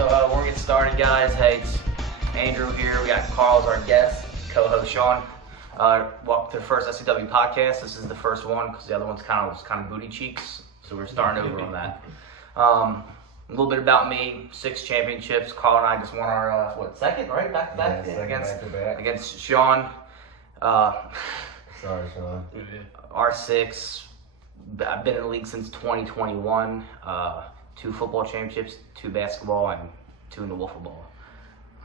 So we're getting started, guys. Hey, it's Andrew here. We got Carl as our guest, co-host Sean. Welcome to the first SCW podcast. This is the first one because the other one's kind of booty cheeks. So we're starting over on that. A little bit about me: 6 championships. Carl and I just won our second, right? Back to back against Sean. Sorry, Sean. R6. I've been in the league since 2021. 2 football championships, 2 basketball, and 2 in the wiffle ball.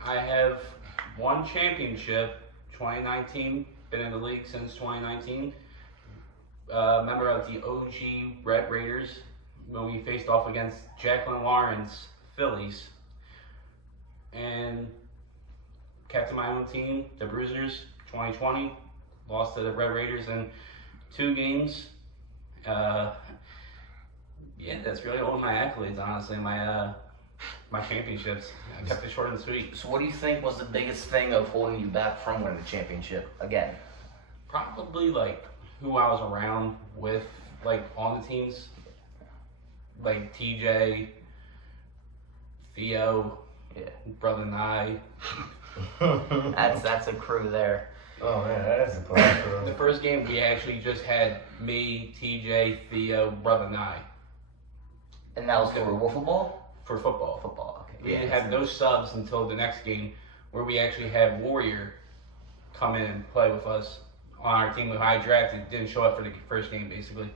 I have 1 championship, 2019. Been in the league since 2019. Member of the OG Red Raiders when we faced off against Jacqueline Lawrence Phillies. And captain my own team, the Bruisers, 2020. Lost to the Red Raiders in 2 games. Yeah, that's really all my accolades, honestly. My championships. I kept it short and sweet. So what do you think was the biggest thing of holding you back from winning the championship again? Probably who I was around with, on the teams. Like TJ, Theo, Brother Nye. That's a crew there. Oh man, that's a crew. The first game we actually just had me, TJ, Theo, Brother Nye. And that was for wiffle ball? For football. Football, okay. We didn't have no subs until the next game, where we actually had Warrior come in and play with us on our team who I drafted. Didn't show up for the first game, basically.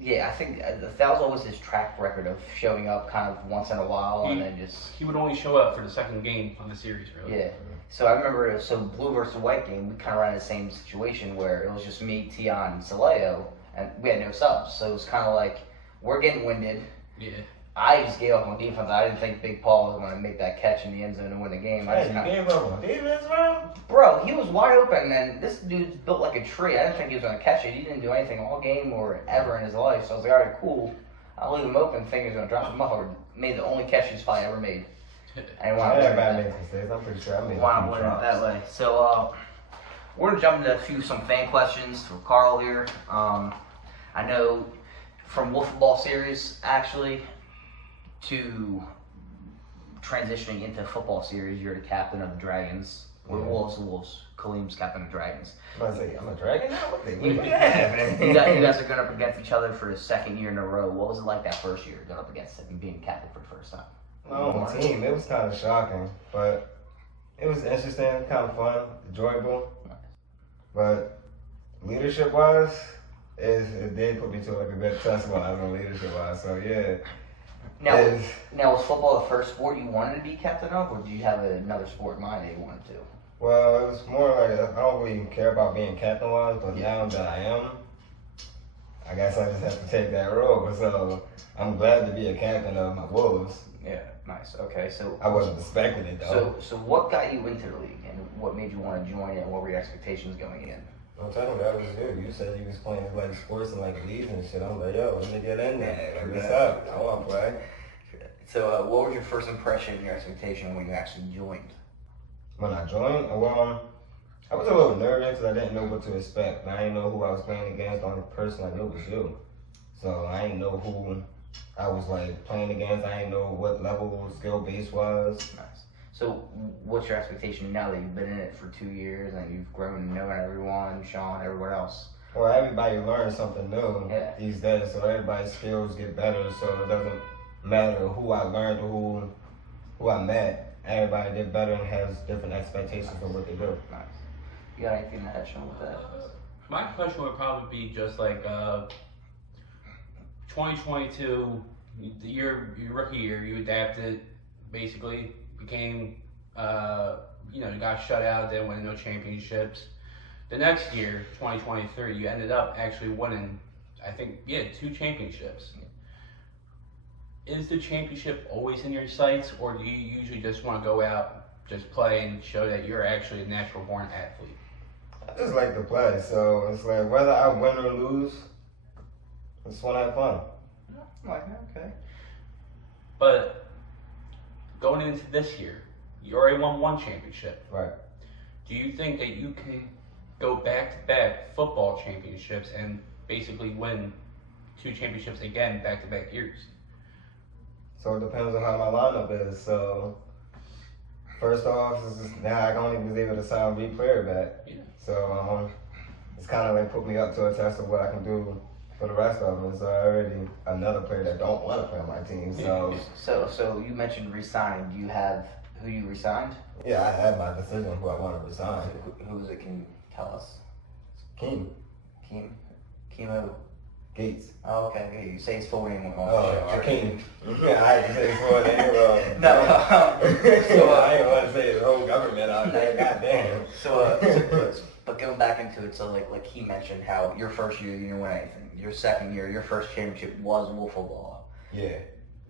Yeah, I think that was always his track record of showing up kind of once in a while and then just... He would only show up for the second game on the series, really. Yeah. So I remember, blue versus white game, we kind of ran the same situation where it was just me, Tion, and Saleo, and we had no subs. So it was kind of like, we're getting winded. Yeah. I just gave up on defense. I didn't think Big Paul was going to make that catch in the end zone and win the game. Hey, you gave up on defense, bro? Bro, he was wide open, and this dude's built like a tree. I didn't think he was going to catch it. He didn't do anything all game or ever in his life. So I was like, all right, cool. I'll leave him open, thinking he was going to drop him off. Or made the only catch he's probably ever made. And Everybody makes mistakes. I'm pretty sure I made a few drops. That way. So we're going to jump into some fan questions for Carl here. I know from wiffle ball series, actually, to transitioning into football series, you're the captain of the Dragons. Or Wolves. Kaleem's captain of the Dragons. I'm a Dragon now? What the you guys are going up against each other for the second year in a row. What was it like that first year, going up against it and being captain for the first time? On the team, it was kind of shocking, but it was interesting, kind of fun, enjoyable. Nice. But leadership-wise, it did put me to a good test wise and leadership-wise. So yeah. Now, was football the first sport you wanted to be captain of, or did you have another sport in mind that you wanted to? Well, it was more like I don't really care about being captain-wise, but now that I am, I guess I just have to take that role. So I'm glad to be a captain of my Wolves. Yeah, nice. Okay, so I wasn't expecting it though. So what got you into the league, and what made you want to join it? What were your expectations going in? I'm telling you, that was you. You said you was playing sports and leagues and shit. I'm like, yo, let me get in there. What's up? I want to play. So what was your first impression, your expectation when you actually joined? When I joined, well, I was a little nervous because I didn't know what to expect. I didn't know who I was playing against. The only person I knew was you. So I didn't know who I was playing against. I didn't know what level skill base was. Nice. So what's your expectation now that you've been in it for 2 years and you've grown to know everyone, Sean, everyone else? Well, everybody learns something new these days, so everybody's skills get better. So it doesn't matter who I learned or who I met. Everybody did better and has different expectations for what they do. Nice. You got anything to add, Sean, with that? My question would probably be just 2022, your rookie year, you adapted, basically became, you got shut out, didn't win no championships. The next year, 2023, you ended up actually winning, I think, 2 championships. Is the championship always in your sights, or do you usually just want to go out, just play, and show that you're actually a natural-born athlete? I just like to play, so it's whether I win or lose, I just want to have fun. Okay. But going into this year, you already won 1 championship. Right. Do you think that you can go back-to-back football championships and basically win 2 championships again back-to-back years? So it depends on how my lineup is. So First off, now I only was able to sign B player back. Yeah. So it's kind of like put me up to a test of what I can do for the rest of them. So I already another player that don't want to play on my team. So you mentioned resigning. Do you have who you resigned? Yeah, I had my decision who I want to resign. Who is it? Can you tell us? Keem Kimo. Gates. Oh, okay. You say his full name on the Oh, show. Keem. Yeah, I had to say his full name. No. I ain't want to say his whole government out there. Goddamn. But going back into it, so like he mentioned how your first year you didn't win anything. Your second year, your first championship was wiffle ball. Yeah.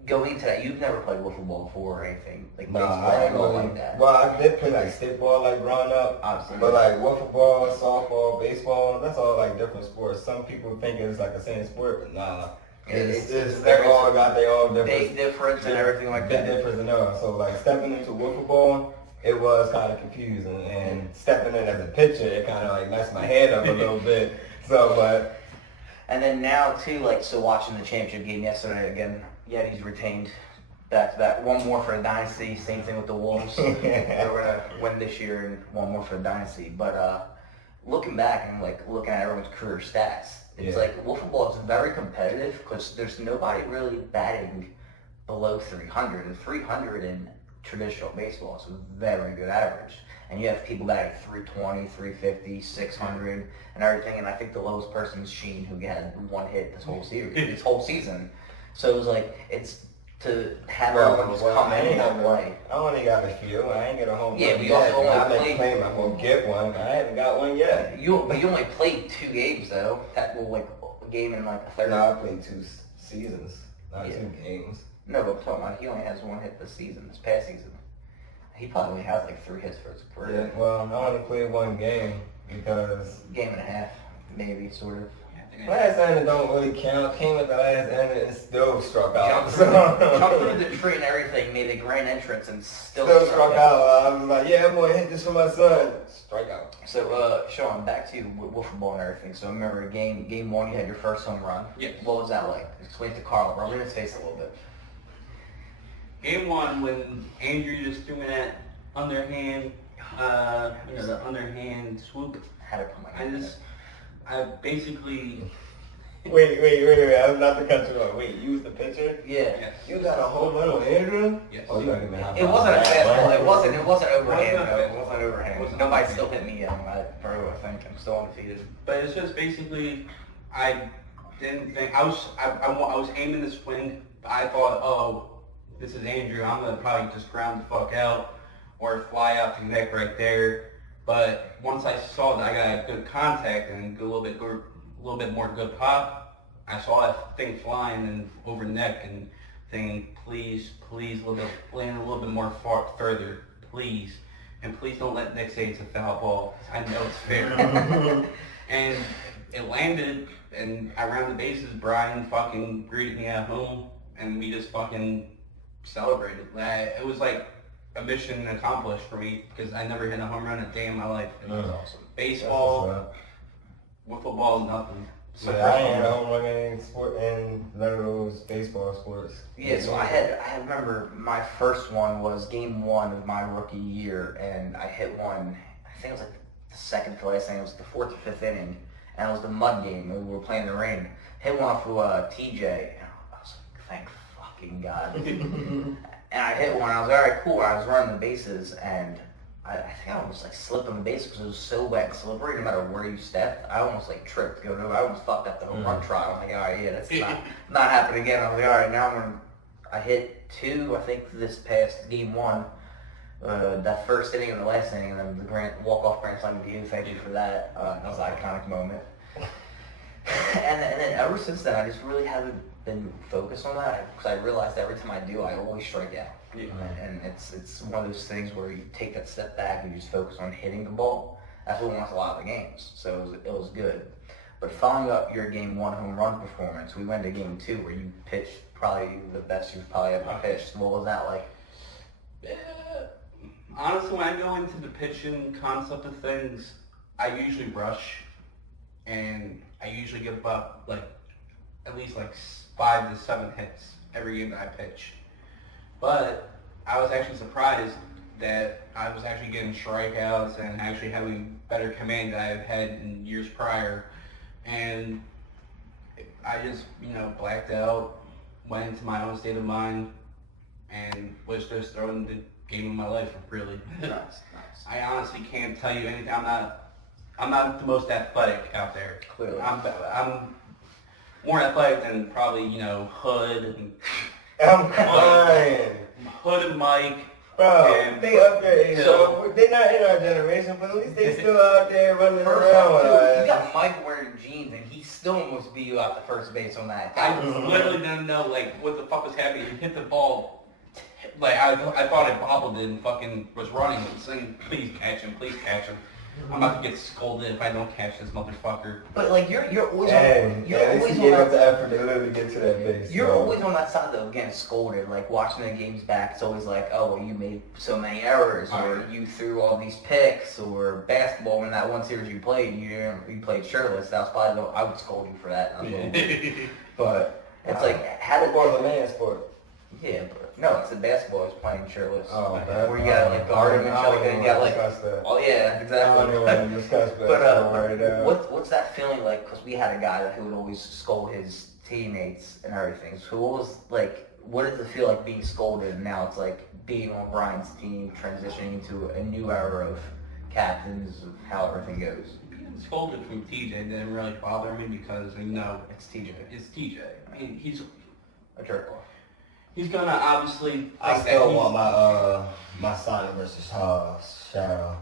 Going into that, you've never played wiffle ball before or anything like Nah, baseball I ain't or really. like that. Well, I did play like stickball like growing up. Obviously. But like wiffle ball, softball, baseball, that's all like different sports. Some people think it's like the same sport, but nah. It's they all got their own difference. Big difference and everything like that. Big difference and all. So like stepping into wiffle ball, it was kind of confusing. And stepping in as a pitcher, it kind of like messed my head up a little bit. So, but. And then now too, like so watching the championship game yesterday again, Yeti's retained back to back. One more for the dynasty, same thing with the Wolves. They're gonna win this year and one more for the dynasty. But looking back and like looking at everyone's career stats, it's like wiffle ball is very competitive because there's nobody really batting below 300. And 300 in traditional baseball is a very good average. And you have people batting 320, 350, 600, and everything. And I think the lowest person is Sheen, who had one hit this whole season. So it was like it's to have everyone just come in and play. I only got a few. I ain't get a home run. Yeah, but you also only I claim I'm gonna get one. I haven't got one yet. But you only played 2 games though. That will like a game in like a third. No, I played 2 seasons, not 2 games. No, but I'm talking about he only has 1 hit this season, this past season. He probably only has like 3 hits for his career. Yeah, well, I only played 1 game because game and a half, maybe sort of. last inning don't really count. Came at the last inning and still struck out. Jumped through the tree and everything, made a grand entrance and still struck out. I was like, yeah, I'm gonna hit this for my son. Strike out. So, Sean, back to wiffle ball and everything. So, I remember game 1, you had your first home run. Yes. What was that like? Explain to Carl. Rub it in his face a little bit. Game 1, when Andrew just threw me that underhand, the underhand swoop. Had it come I basically. Wait. I'm not the cut you off. Wait, you was the pitcher? Yeah. Yes. You got a home run on Andrew? Yes. Oh, you gotta give me a high It wasn't a five. fastball. It wasn't overhand. Wasn't though. It fastball. wasn't overhand. Wasn't Nobody fastball. still hit me yet on that throw. I think I'm still undefeated. But it's just basically, I didn't think I was aiming to swing. But I thought, oh, this is Andrew. I'm gonna probably just ground the fuck out or fly out the neck right there. But once I saw that I got good contact and a little bit more good pop, I saw that thing flying and over the neck and thinking, please, land a little bit more further, please. And please don't let Nick say it's a foul ball. I know it's fair. And it landed, and I ran the bases. Brian fucking greeted me at home, and we just fucking celebrated. It was like a mission accomplished for me because I never hit a home run a day in my life. It was awesome. Baseball, wiffle ball, nothing. So I ain't had a home run in sport and none of those baseball sports. Yeah, so I remember my first one was game 1 of my rookie year, and I hit one. I think it was like the second to last inning. It was the 4th or 5th inning, and it was the mud game, and we were playing in the rain. Hit one off of TJ, and I was like, thank fucking God. And I hit one. I was like, all right, cool. I was running the bases, and I think I almost like slipped on the base because it was so wet and slippery. No matter where you stepped, I almost like tripped going over. I almost fucked up the home run trot. I'm like, all right, yeah, that's not happening again. I was like, all right, now I hit 2. I think this past game 1, that first inning and the last inning, and then the walk-off grand slam to you. Thank you for that. That was an iconic moment. and then ever since then, I just really haven't been focused on that because I realized every time I do, I always strike out. Yeah. And it's one of those things where you take that step back and you just focus on hitting the ball. That's what won us a lot of the games, so it was good. But following up your game 1 home run performance, we went to game 2 where you pitched probably the best you've probably ever pitched. What was that like? Honestly, when I go into the pitching concept of things, I usually rush, and I usually give up like at least like 5 to 7 hits every game that I pitch. But I was actually surprised that I was actually getting strikeouts and actually having better command that I've had in years prior. And I just, blacked out, went into my own state of mind, and was just throwing the game of my life, really. Nice. I honestly can't tell you anything. I'm not the most athletic out there. Clearly. I'm more athletic than probably, Hood and I'm crying. Hood and Mike. Bro, And they up there, so- they're not in our generation, but at least they still out there running First around off, with dude, us. you got Mike wearing jeans, and he still almost beat you out the first base on that. I literally didn't know what the fuck was happening. He hit the ball, I thought it bobbled and fucking was running and saying, please catch him. I'm about to get scolded if I don't catch this motherfucker. But you're always And you're at least always he gave on up the that, effort to literally get to that base. you're so. always on that side though, getting scolded. Like watching the games back, it's always like, oh, well, you made so many errors, or you threw all these picks, or basketball in that one series you played, you played shirtless. That was probably I would scold you for that. But it's like how did Football's a man's sport. yeah, but no, it's a basketball. It's playing shirtless. Oh, where you gotta like guard him and shit like that. You got like, oh yeah, I don't exactly. want to discuss that. But what's that feeling like? Because we had a guy who would always scold his teammates and everything. So what was like? What does it feel like being scolded? And now it's like being on Brian's team, transitioning into a new era of captains, of how everything goes. Being scolded from TJ didn't really bother me because It's TJ. it's TJ. I mean, he's A jerk off. He's gonna obviously. I think still that want my Sonic versus Shadow.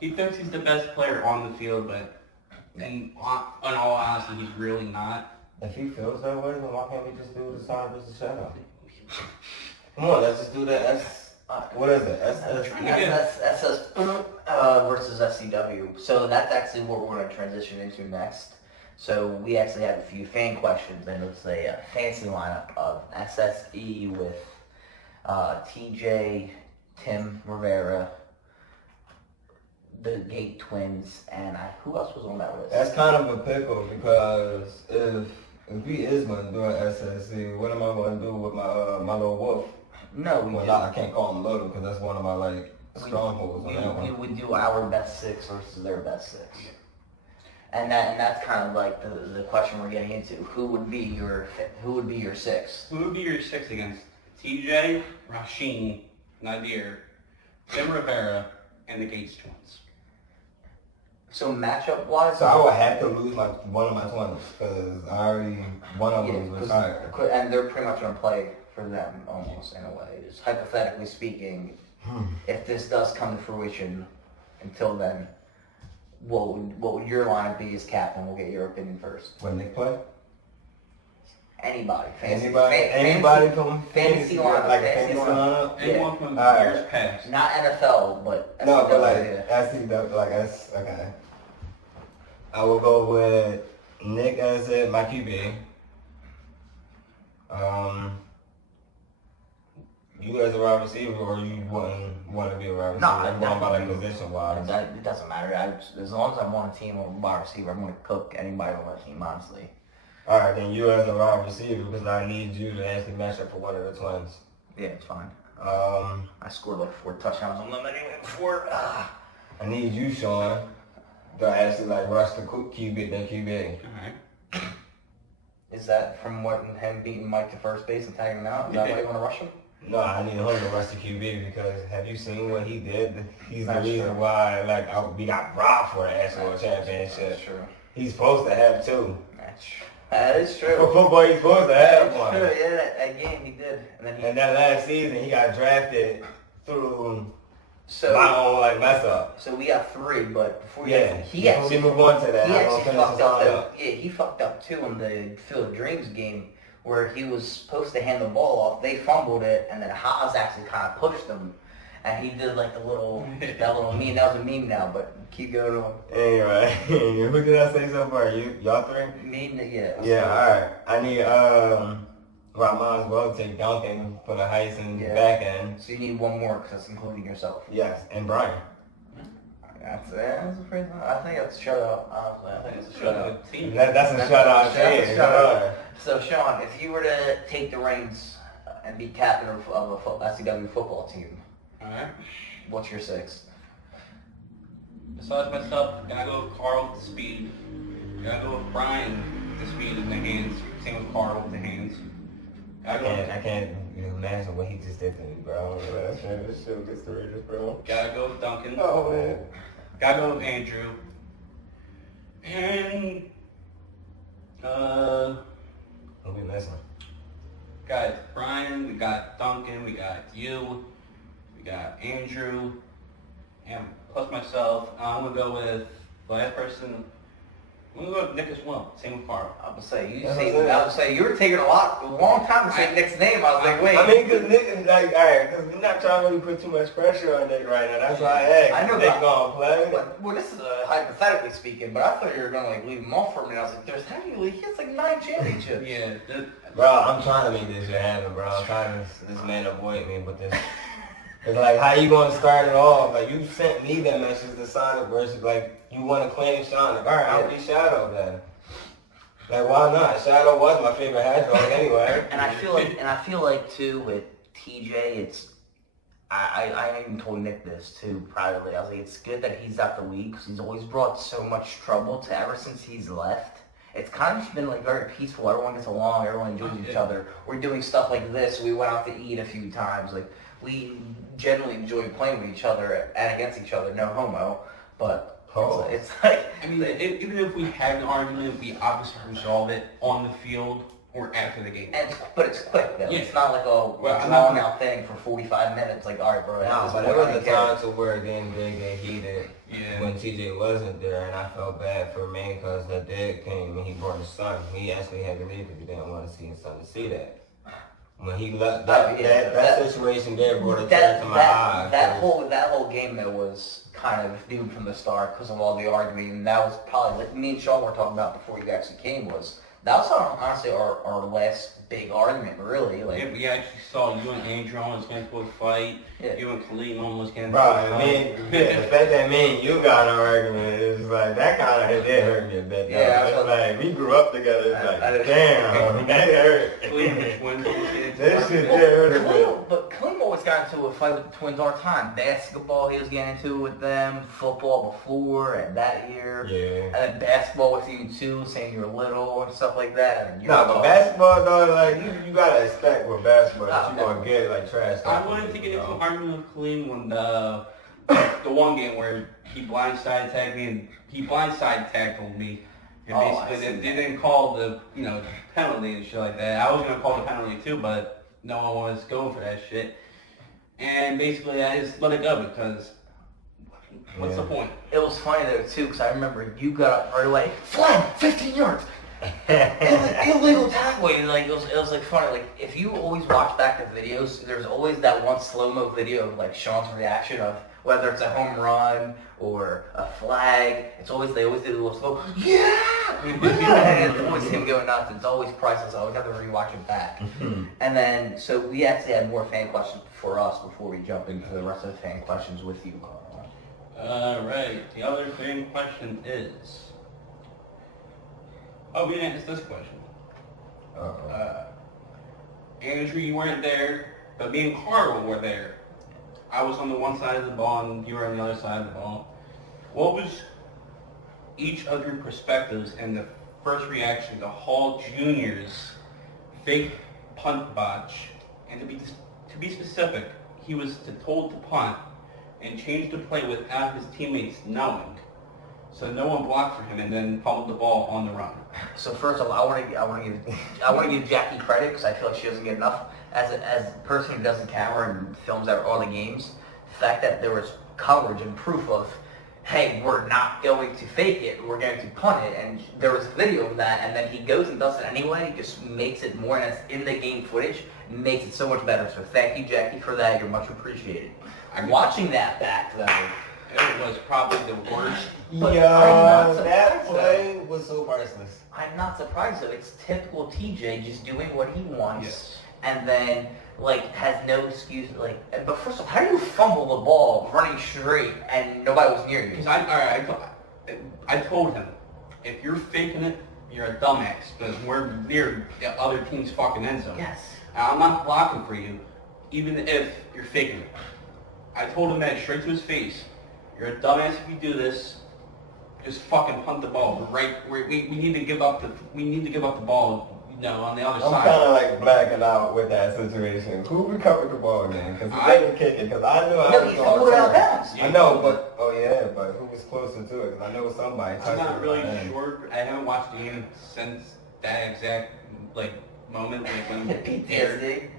he thinks he's the best player on the field, but in all honesty, he's really not. If he feels that way, then why can't we just do the Sonic versus Shadow? Come on, let's just do that. What is it? SS versus SCW. So that's actually what we're going to transition into next. So we actually have a few fan questions, and it's a fancy lineup of SSE with TJ, Tim Rivera, the Gate Twins, and who else was on that list? That's kind of a pickle because if he is going to do an SSC, what am I going to do with my little wolf? No, I can't call him little because that's one of my strongholds on that we one. would do our best six versus their best six. And that's kind of like the question we're getting into. Who would be your six? Who would be your six against TJ, Rasheen, Nadir, Tim Rivera, and the Gates Twins? So matchup wise, So I would have to lose one of my twins because one of them was retired. and they're pretty much gonna play for them almost in a way. Just hypothetically speaking, if this does come to fruition, until then, what would your lineup be as captain? We'll get your opinion first. When they play? Anybody from fantasy lineup, like fantasy fantasy lineup? Anyone from Alright. years past. not NFL, but No, but SCW. SCW, that's okay. I will go with Nick as my QB. You as a wide receiver, or you wouldn't want to be a wide receiver? No, I'm going by definitely. position wise. It doesn't matter. As long as I'm on a team or wide receiver, I'm going to cook anybody on my team, honestly. All right, then you as a wide receiver, because I need you to actually match up for one of the twins. Yeah, it's fine. I I scored like 4 touchdowns on them anyway before. need you, Sean, to actually rush the QB, that QB. Alright. Is that from him beating Mike to first base and tagging him out? Is that why you want to rush him? No, I need him to rush the QB because have you seen what he did? He's the That's reason true. why we got robbed for the national championship. That's true. He's supposed to have 2. That is true. For football, he's supposed to have one. True, yeah, that game he did. And that last season, he got drafted through So my own mess up. So we got 3, but before Yeah, he before actually we move on to that, he I'm gonna actually finish fucked this up. all Though. up. Yeah, he fucked up too in the Field of Dreams game where he was supposed to hand the ball off. They fumbled it, and then Haas actually kind of pushed him, and he did like that little meme. That was a meme now, but keep going on. Anyway, who did I say so far? Y'all 3? Yeah. Yeah, alright. I need, well, I might as well take Duncan for the heist and Yeah. back end. So you need one more because that's including yourself. Yes, and Brian. That's a pretty. I think that's a shutout. Honestly, I think it's a shutout. That's a shutout. That's a shutout. So Sean, if you were to take the reins and be captain of a SCW football team, Alright. What's your 6? Besides myself, gotta go with Carl with the speed. Gotta go with Brian with the speed and the hands. Same with Carl with the hands. I can't imagine what he just did to me, bro. This shit gets the Raiders, bro. Gotta go with Duncan. Oh, man. Gotta go with Andrew. And, Who we missing? got Brian, we got Duncan, we got you, we got Andrew, and plus myself. I'm gonna go with the last person. I'm gonna go with Nick as well. Same with Carl. I would say you were taking a long time to say Nick's name. I was like, wait. I mean, because Nick is like, alright, because we're not trying to really put too much pressure on Nick right now. That's why I asked. I know Nick that. gonna play. Well, this is hypothetically speaking, but I thought you were gonna like leave him off for a minute. I was like, there's how do you leave? He has like 9 championships. Yeah. Bro, I'm trying to make this shit happen, bro. I'm trying to this man avoid me with this. It's like, how you gonna start it off? Like, you sent me that message to Sonic versus, like, you want to claim Sean. Like, alright, I'll be Shadow then. Like, why not? Shadow was my favorite hat dog anyway. And I feel like too with TJ, it's I even told Nick this too privately. I was like, it's good that he's out the league because he's always brought so much trouble to ever since he's left. It's kind of just been like very peaceful. Everyone gets along. Everyone enjoys each other. We're doing stuff like this. We went out to eat a few times. Like we generally enjoy playing with each other and against each other. No homo, but. It's like, I mean, even if we had an argument, we obviously resolve it on the field or after the game. But it's quick though. Yeah. It's not like a drawn out thing for 45 minutes. Like, all right, bro. No, but there was a time to where it didn't get heated Yeah. when TJ wasn't there, and I felt bad for me because the dad came and he brought his son. He actually had to leave because he didn't want to see his son to see that. When he left, that situation there brought a tear to my eyes. That whole game that was kind of doomed from the start because of all the arguing. And that was probably like me and Sean were talking about before you actually came. That was honestly our last big argument, really. Like, yeah, we actually saw you and Andrew almost getting into a fight. Yeah. You and Khalid almost getting into a fight. The fact that me and you got in an argument is like, that kind of did hurt me a bit. Yeah, it's like, we grew up together. It's like, damn, that hurt. That shit did hurt a bit. But Khalid always got into a fight with the Twins all the time. Basketball, he was getting into it with them. Football before and that year. Yeah. And then basketball with you too, saying you're little and stuff like that. And but basketball though, like you gotta expect with basketball that you're gonna get like trash. I wanted to get into an argument with Khalid when the one game where he blindside tagged me and he blindside tackled me. And basically they didn't call the penalty and shit like that. I was gonna call the penalty too, but no one was going for that shit. And basically I just let it go because what's the point? It was funny though too because I remember you got up right away, flag, 15 yards. Illegal tackling. Like it was like funny. Like if you always watch back the videos, there's always that one slow-mo video of like Sean's reaction of whether it's a home run or a flag. They always do a little slow. Yeah, and it's always him going nuts. It's always priceless. I always have to rewatch it back. And then so we actually had more fan questions for us before we jump into the rest of the fan questions with you, Carl. Right. The other fan question is. Oh, we didn't ask this question. Andrew, you weren't there, but me and Carl were there. I was on the one side of the ball and you were on the other side of the ball. What was each of your perspectives and the first reaction to Hall Jr.'s fake punt botch? And to be specific, he was told to punt and change the play without his teammates knowing. So no one blocked for him and then fumbled the ball on the run. So first of all, I want to give Jackie credit because I feel like she doesn't get enough. As a person who does the camera and films out all the games, the fact that there was coverage and proof of, hey, we're not going to fake it, we're going to punt it, and there was a video of that, and then he goes and does it anyway, just makes it more, and it's in the game footage, makes it so much better. So thank you, Jackie, for that. You're much appreciated. Watching that back though. It was probably the worst. That play was so priceless. I'm not surprised though. It's typical TJ just doing what he wants, and then like has no excuse. Like, but first of all, how do you fumble the ball running straight and nobody was near you? Because I told him, if you're faking it, you're a dumbass because we're near the other team's fucking end zone. Yes. I'm not blocking for you, even if you're faking it. I told him that straight to his face. You're a dumbass if you do this. Just fucking punt the ball. We need to give up the ball. On the other I'm side. kind of like blacking out with that situation. Who recovered the ball again? Because he didn't kick it. Because I knew I was he fumbled it out of bounds. I know, but but who was closer to it? Because I know somebody touched it. I'm not really sure. I haven't watched the game since that exact moment when PTSD.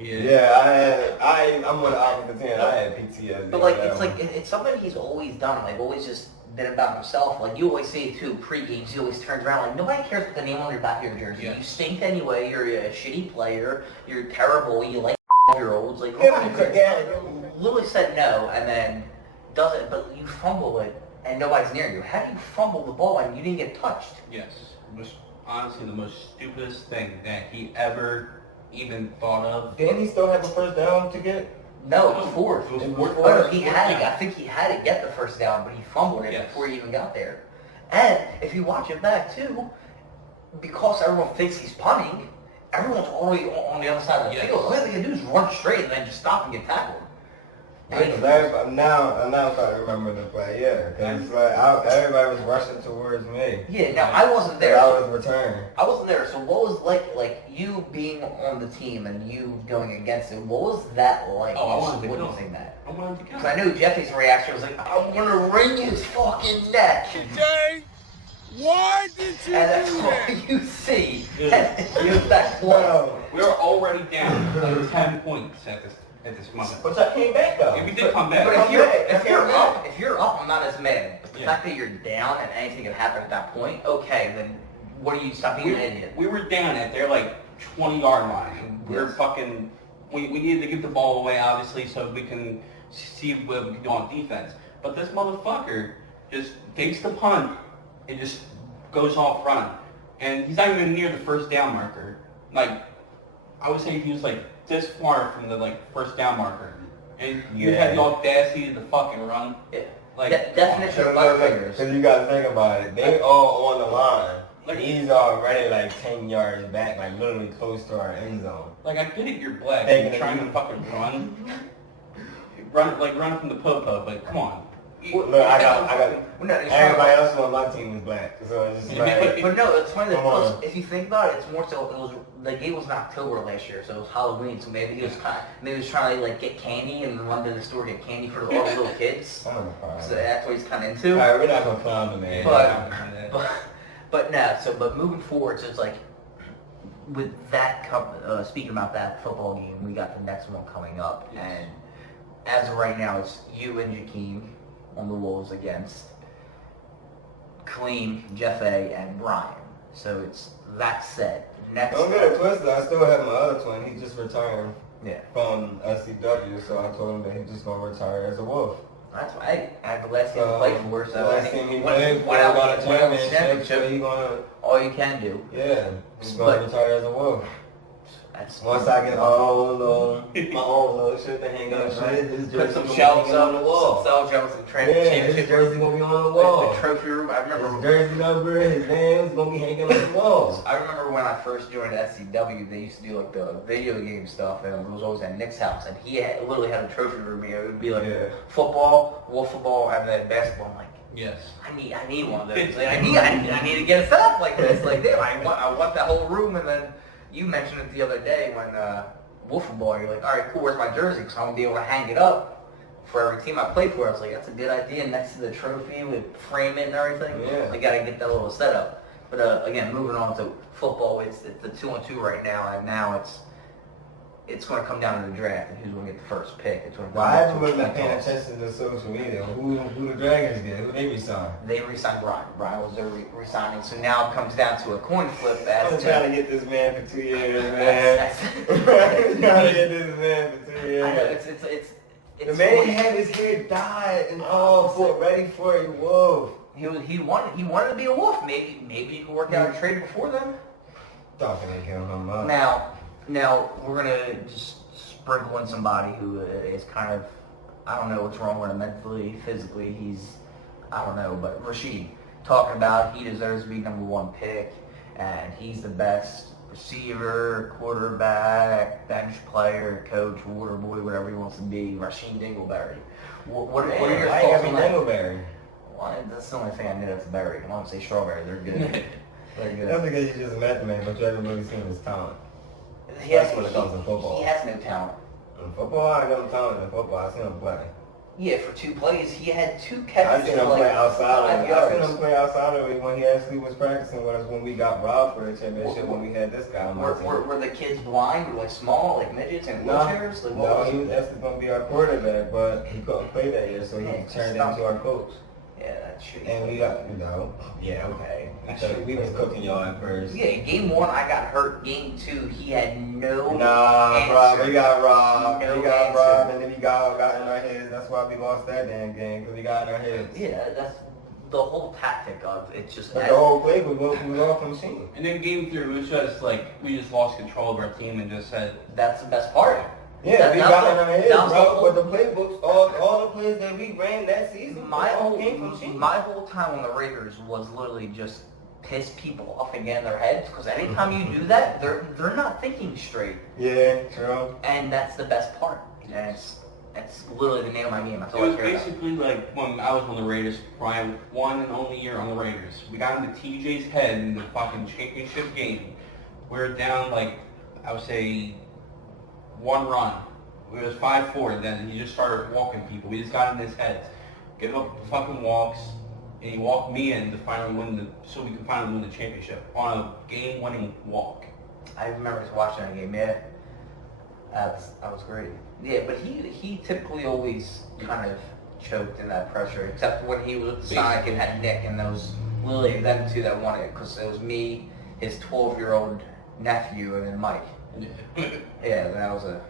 I'm on the opposite end. I had PTSD. But it's something he's always done. Always just been about himself. You always say it too, pre-games, he always turns around nobody cares what the name on your back of your jersey. Yeah. You stink anyway, you're a shitty player, you're terrible, you like year-olds. Literally said no, and then does it, but you fumble it, and nobody's near you. How do you fumble the ball and you didn't get touched? Yes. It was honestly the most stupidest thing that he ever even thought of. Didn't he still have a first down to get? No, it was fourth. It was fourth. fourth. I think he had to get the first down, but he fumbled it before he even got there. And if you watch it back too, because everyone thinks he's punting, everyone's already on the other side of the field. All they can do is run straight and then just stop and get tackled. Now I'm starting to remember the play, because everybody was rushing towards me. Yeah, now I wasn't there. I was returning. I wasn't there, so what was like you being on the team and you going against it, what was that like? Oh, I wanted to kill him. That. I wanted to kill him. Because I knew Jeffy's reaction was like, I'm gonna wring his fucking neck. Jay, why did you And that's do all that? you see. Use that point. We were already down 10 points at this moment. But I came back though. Yeah, we did come back. But if you're up, I'm not as mad. But the Yeah. fact that you're down and anything can happen at that point, okay, then what do you stop being an idiot? We were down at their 20-yard line. We were fucking. We needed to give the ball away, obviously, so we can see what we can do on defense. But this motherfucker just takes the punt and just goes off running, and he's not even near the first down marker. I would say he was this far from the first down marker, and you had the audacity to fucking run. Yeah. Definition of butt fingers. Because you gotta think about it. They all on the line. He's already 10 yards back, literally close to our end zone. I get it, you're black. Taking You're trying to fucking run. Run from the po-po, but come on. Look, I got. Everybody else on my team is black, so it's just But no, it's funny that if you think about it, it's more so the game was in October last year, so it was Halloween. So maybe he was trying to get candy and run to the store to get candy for all the little kids. So that's what he's kind of into. All right, we're not gonna clown the man. But moving forward, so it's with that. Speaking about that football game, we got the next one coming up, and as of right now, it's you and Jakeem on the Wolves against Kaleem, Jeff A, and Brian. So it's that set. Next. Don't get it twisted. I still have my other twin. He just returned from SCW, so I told him that he's just gonna retire as a Wolf. That's why I had the last game to play for. So last game he played for about a championship. So he gonna all you can do. Yeah, he's gonna retire as a Wolf. That's Once I get my own little shit to hang up, put some shelves on the wall. Some shelves and his jersey gonna be on the wall. The trophy room. I remember his jersey number, his name's gonna be hanging on the wall. I remember when I first joined SCW, they used to do the video game stuff, and it was always at Nick's house, and he literally had a trophy room here. It would be football, wolf football, and then basketball. I'm like, yes, I need one of those. I need to get it set up like this. I want that whole room, and then. You mentioned it the other day when Wolf Ball, you're like, all right, cool, where's my jersey? Because I'm going to be able to hang it up for every team I play for. I was like, that's a good idea. Next to the trophy with frame it and everything. Yeah. I got to get that little setup. But again, moving on to football, it's the 2-on-2 right now, and now it's going to come down to the draft and who's going to get the first pick. It's going to I haven't really been paying attention to social media. Who the Dragons get? Who they re-signed? They re-signed Brian. Brian was their re-signing. So now it comes down to a coin flip. I'm trying to get this man for 2 years, man. I'm trying to get this man for 2 years. I know, it's the man had his hair dyed and all ready for a wolf. He wanted to be a wolf. Maybe he could work out a trade before then. Talking to him up. Now we're gonna just sprinkle in somebody who is kind of, I don't know what's wrong with him mentally, physically. I don't know, but Rashid talking about he deserves to be #1 pick, and he's the best receiver, quarterback, bench player, coach, water boy, whatever he wants to be, Rasheen Dingleberry. What are your thoughts on that? Dingleberry? Well, that's the only thing I knew that's a berry. I don't say strawberry. They're good. They're good. That's because you just met the man, but you haven't really seen his talent. That's what it comes in football. He has no talent. In football, I got talent in football. I seen him play. Yeah, for 2 plays, he had 2 I catches seen for him like play outside. 5 I yards. seen him play outside of it when he actually was practicing with us when we got robbed for the championship when we had this guy on my team. Were the kids blind, like small, like midgets and No, wheelchairs? Like, what no, was he was actually going to be our quarterback, but he couldn't play that year, so he Yeah, turned stop. into our coach. Yeah, that's shitty. And we got, yeah, okay. So we was cooking y'all at first. Yeah, game 1 I got hurt. Game 2 he had no Nah, answer. bro, we got robbed. No we got answer. robbed, and then he got in our heads. That's why we lost that damn game, because we got in our heads. Yeah, that's the whole tactic of it's just. But the whole play was off the machine. And then game 3 was just like we just lost control of our team and just said That's the best part. Yeah, we got in our heads, that was bro. But the playbooks, all the plays that we ran that season, My all whole came from machine. my whole time on the Raiders was literally just piss people off and get in their heads because anytime you do that, they're not thinking straight, Yeah, true. and that's the best part. And it's literally the name of my game. That's it all I was care about. basically like when I was on the Raiders, my one and only year on the Raiders. We got into TJ's head in the fucking championship game. We were down like I would say 1 run. It was 5-4 then, and he just started walking people. We just got in his head. Give up the fucking walks, and he walked me in to finally so we could finally win the championship on a game-winning walk. I remember watching that game. Yeah, that was great. Yeah, but he typically always kind of choked in that pressure, except when he was with Sonic and had Nick, and those literally them 2 that won it because it was me, his 12-year-old nephew, and then Mike. Yeah, that was a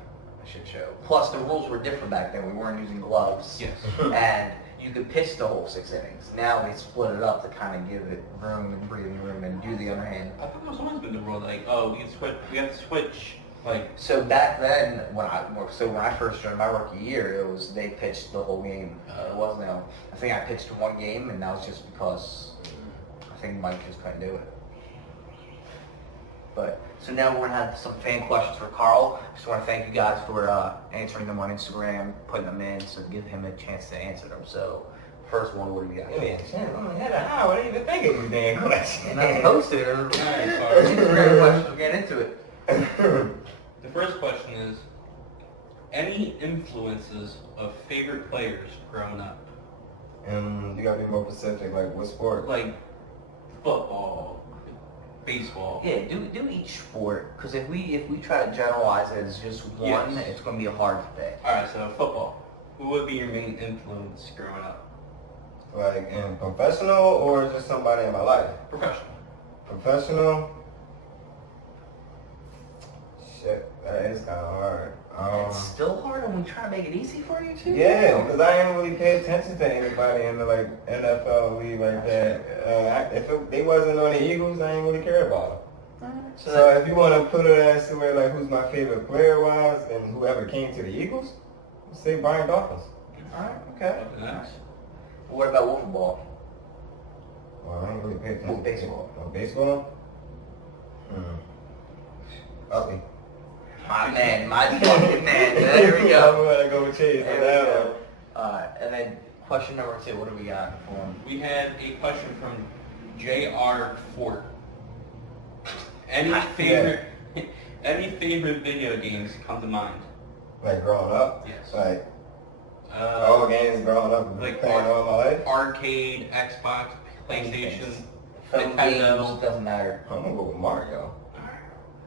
shit show. Plus, the rules were different back then. We weren't using gloves. Yes. And you could pitch the whole 6 innings. Now they split it up to kind of give it room and breathing room and do the underhand. I thought there was always been the rule like, oh, we have to switch. Like, So back then, when I first joined my rookie year, they pitched the whole game. It wasn't. I think I pitched 1 game, and that was just because I think Mike just couldn't do it. But so now we're gonna have some fan questions for Carl. Just want to thank you guys for answering them on Instagram, putting them in, so give him a chance to answer them. So first one, what do we got? Give me a chance. I'm ahead of how. I didn't even think of these damn questions. And I posted it. alright, sorry. Instagram questions. We'll get into it. The first question is, any influences of favorite players growing up? You gotta be more specific, like what sport? Like football, baseball. Yeah, do each sport, because if we try to generalize it as just one, Yes. it's gonna be a hard thing. Alright, so football. Who would be your main influence growing up? Like in professional or just somebody in my life? Professional. Professional? Shit, that is kind of hard. It's still hard, and we try to make it easy for you too. Yeah, because I ain't really pay attention to anybody in the like NFL league like that. If they wasn't on the Eagles, I ain't really care about them. So if you want to put it as to where like who's my favorite player was and whoever came to the Eagles, say Brian Dawkins. Alright, okay. Nice. What about wiffle ball? Well, I ain't really pay attention. Baseball. Oh, baseball? Uppy. My man, my fucking man. There we go. I'm gonna go with Chase on There we that go. And then question number 2, what do we got for him? We had a question from J.R. Fort. Any favorite video games come to mind? Like growing up? Yes. Like all games growing up, like playing all my life? Arcade, Xbox, PlayStation, Film Nintendo. games, doesn't matter. I'm gonna go with Mario.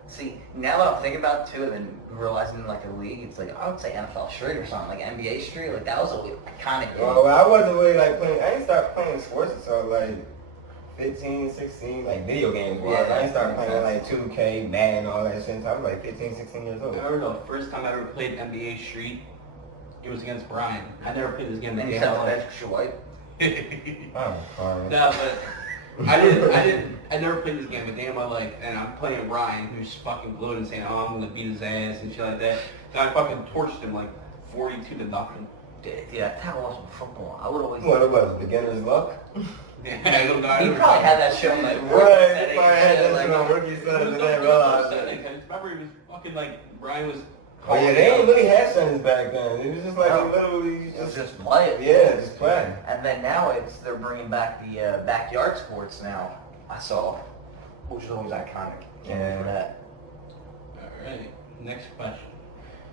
See, now that I'm thinking about it too, and then realizing like a league, it's like I would say NFL Street or something, like NBA Street, like that was a iconic game. Well, I wasn't really like playing. I didn't start playing sports until like 15, 16, like video games. Yeah, I didn't start that playing makes like 2K, Madden, all that shit until I was like 15, 16 years old. I remember the first time I ever played NBA Street, it was against Brian. I never played this game in And the you day said of my the life. extra white. I'm sorry. No, but I never played this game a day in my life, and I'm playing Ryan, who's fucking glued and saying, oh, I'm gonna beat his ass and shit like that. So I fucking torched him like 42 to nothing. Yeah, that's how I was with football. I would always. What it was, beginner's luck? He probably had that shit on like rookie Right, setting. he probably had that shit on rookie setting and then realized it. Remember, he was fucking like Brian was. Oh yeah, they ain't really had settings back then. It was just like literally Just play it. Yeah, just play. And then now they're bringing back the backyard sports now. I saw, which is always iconic. Can't remember that. All right, next question.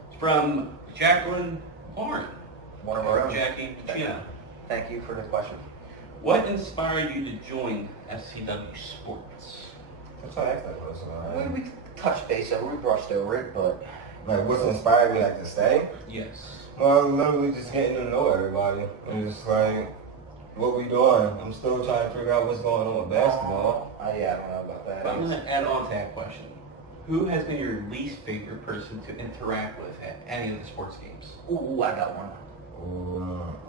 It's from Jacqueline Warren. One of our own. Jackie Pacino. Thank you for the question. What inspired you to join SCW Sports? That's why I asked that question. Right? We touched base over, we brushed over it, but Like, what's inspired me like to stay? Yes. Well, literally just getting to know everybody. And just like, what we doing? I'm still trying to figure out what's going on with basketball. yeah, I don't know about that. But I'm going to add on to that question. Who has been your least favorite person to interact with at any of the sports games? Ooh, I got one.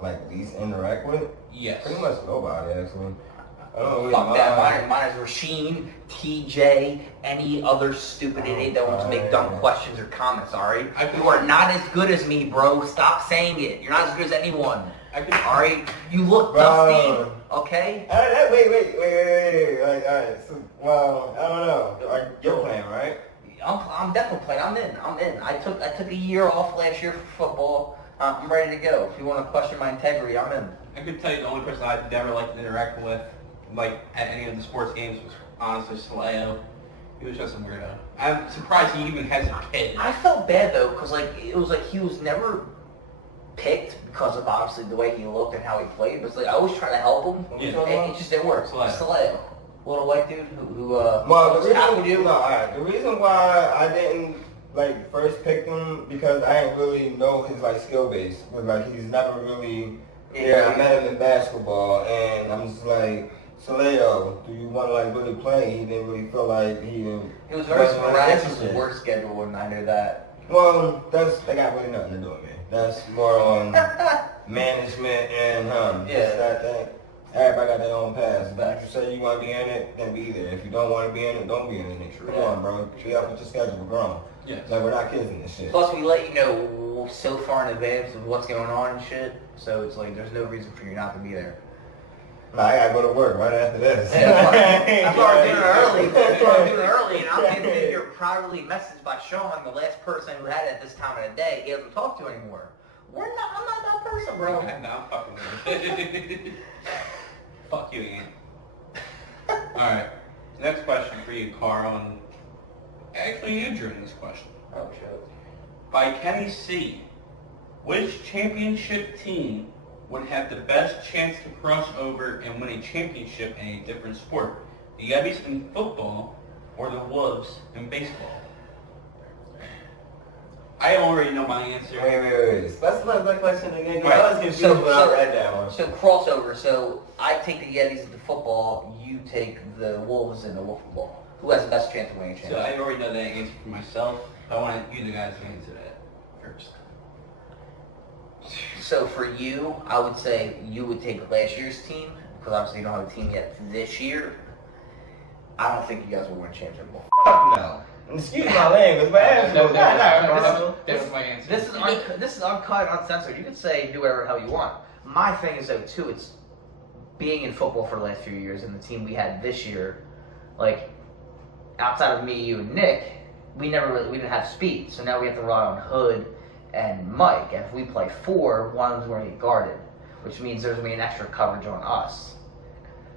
Like, least interact with? Yes. Pretty much nobody, actually. I don't really Fuck that. mind. Mine is Rasheen, TJ, any other stupid idiot that wants to make dumb questions or comments, alright? You are not as good as me, bro. Stop saying it. You're not as good as anyone. Alright? You look dusty, okay? Wait. Like, alright, so, well, I don't know. Like, you're playing, right? I'm definitely playing. I'm in. I took a year off last year for football. I'm ready to go. If you want to question my integrity, I'm in. I could tell you the only person I've never liked to interact with, like at any of the sports games, was honestly Saleo. He was just a weirdo. I'm surprised he even has a kid. I felt bad though, cause like it was like he was never picked because of obviously the way he looked and how he played. But it's like I always try to help him. Yeah. It just didn't work. Saleo, little white dude who Well, the tackled you. the reason why I didn't like first pick him because I didn't really know his like skill base. But like he's never really. I met him in basketball, and I'm just like, Saleo, do you want to like really play? He didn't really feel like he was very wasn't really sporadic with interested. his work schedule, and I knew that. Well, that got really nothing to do with me. That's more on management and Yeah. that thing. Everybody got their own paths. But if you say you want to be in it, then be there. If you don't want to be in it, don't be in it. Come on, bro. Be up with your schedule. We're grown. Yes. Like, we're not kids in this shit. Plus, we let you know so far in advance of what's going on and shit. So it's like there's no reason for you not to be there. Nah, I gotta go to work right after this. That's why we're doing it early. That's why we're doing it early. And I'm getting that you're proudly messaged by Sean, the last person who had it at this time of the day. He doesn't talk to anymore. I'm not that person, bro. I'm fucking with you. Fuck you, Ian. Alright. Next question for you, Carl. And actually, you drew this question. Oh, shit. By Kenny C. Which championship team would have the best chance to cross over and win a championship in a different sport? The Yabbies in football or the Wolves in baseball? I already know my answer. Wait. Specify that question again. Right. I was confused when I read that one. So crossover. So I take the Yetis into football. You take the Wolves into football. Who has the best chance of winning a So championship? I already know that answer for myself. I want you guys to answer that first. So for you, I would say you would take last year's team because obviously you don't have a team yet this year. I don't think you guys will win a championship. Fuck no. Excuse my language, but That was my answer. This is uncut, uncensored. You can say do whatever the hell you want. My thing is though too, it's being in football for the last few years and the team we had this year, like outside of me, you, and Nick, we didn't have speed. So now we have to rely on Hood and Mike. And if we play four, one of them's going to get guarded, which means there's going to be an extra coverage on us.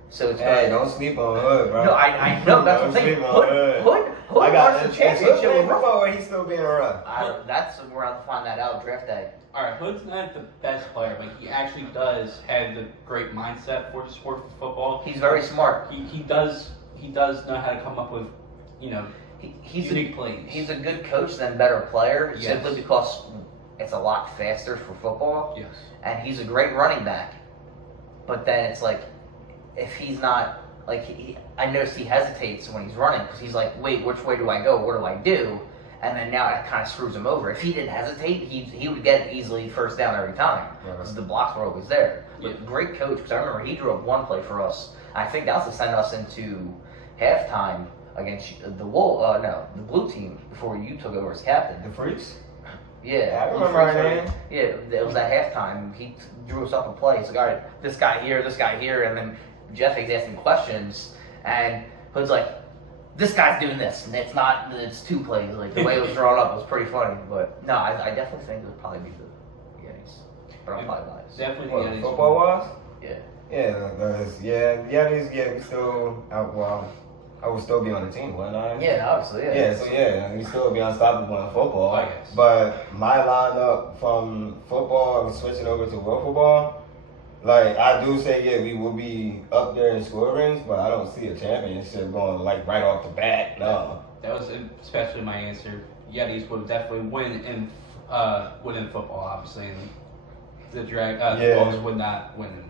So it's Hey, don't sleep on Hood, bro. No, I know that's what I'm saying. Hood I got wants the championship with rough. or he's still being rough. That's where I'll find that out draft day. Alright, Hood's not the best player, but he actually does have the great mindset for the sport of football. He's very smart. He does know how to come up with, He's unique plays. He's a good coach than better player, Yes. simply because it's a lot faster for football. Yes. And he's a great running back. But then it's like, if he's not, like, I noticed he hesitates when he's running because he's like, wait, which way do I go? What do I do? And then now it kind of screws him over. If he didn't hesitate, he would get easily first down every time because the blocks were always there. But Yeah. great coach, because I remember he drew up one play for us. I think that was to send us into halftime against the blue team before you took over as captain. The Freaks? Yeah, I remember that name. Yeah, it was at halftime. He drew us up a play. He's like, all right, this guy here, and then Jeff is asking questions, and Hood's like, this guy's doing this, and it's 2 plays. Like, the way it was drawn up was pretty funny. But, no, I definitely think it would probably be the Yetis. But I'm probably biased. Definitely What, the Yetis. football-wise? Yeah. We still, I would still be on the team, wouldn't I? Yeah, obviously, yeah. We still be unstoppable in football. I guess. But my lineup from football and switching over to world football, like, I do say, we will be up there in score range, but I don't see a championship going, like, right off the bat, no. That was especially my answer. Yetis would definitely win in football, obviously, and the Wolves would not win.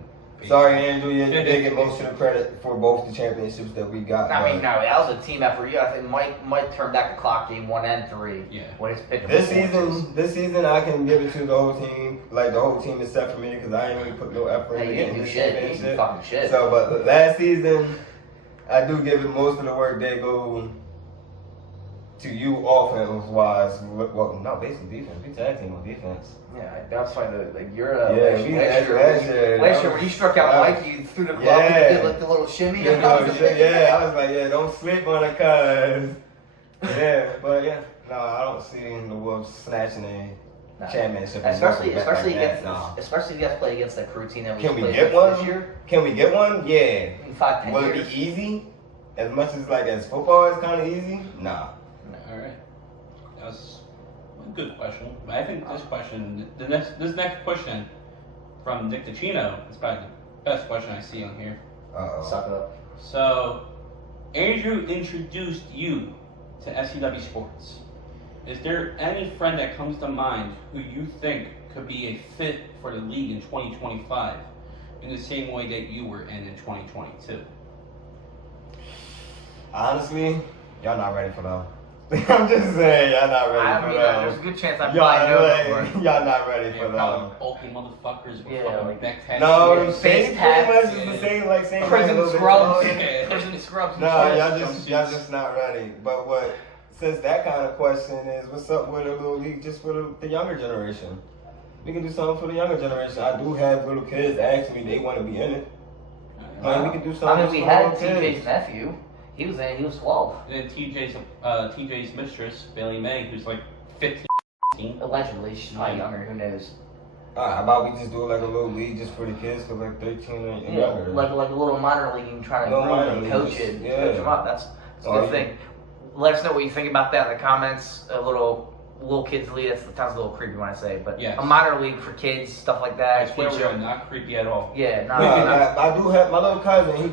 Sorry, Andrew, you did get most of the credit for both the championships that we got. I mean, no, that was a team effort. I think Mike turned back the clock game 1 and 3. Yeah. When it's picking This season, I can give it to the whole team. Like, the whole team except for me, because I ain't really put no effort into getting this championship. Fucking shit. So, but the last season, I do give it most of the work. They go to you offense-wise. Well, no, basically defense. We tag team on defense. Yeah, that's fine. Like, you're last year. Last year, when you struck out Mike, you threw the glove and did like the little shimmy. I was like, don't sleep on it, cuz. No, I don't see the Wolves snatching a championship. Especially if you guys play against that crew team that we Can we played get against one? this year. Can we get one? Yeah. In 5-10 Will years. it be easy? As much as football is kind of easy? Nah. All right. That was a good question. I think this next question from Nick DiCino is probably the best question I see on here. Suck it up. So, Andrew introduced you to SCW Sports. Is there any friend that comes to mind who you think could be a fit for the league in 2025 in the same way that you were in 2022? Honestly, y'all not ready for them. I'm just saying, y'all not ready for them. There's a good chance I probably know them. Y'all not ready for them. Probably bulky motherfuckers with fucking neck tattoos. No, face pretty much tats, is the same prison scrubs. Yeah. Prison scrubs. No, y'all just not ready. But since that kind of question is, what's up with a little league just for the younger generation? We can do something for the younger generation. I do have little kids ask me they want to be in it. We can do something. We had TJ's nephew. He was 12. And then TJ's mistress, Bailey May, who's like 15. Allegedly, she's probably younger. Who knows? How about we just do like a little league just for the kids for like 13 and younger? Like a little minor league and try to groom and coach it. Yeah. Coach them up. That's a good thing. Let us know what you think about that in the comments. A little kids league. That sounds a little creepy when I say it, but yes. A minor league for kids, stuff like that. I swear we're not creepy at all. Yeah, I do have my little cousin. He's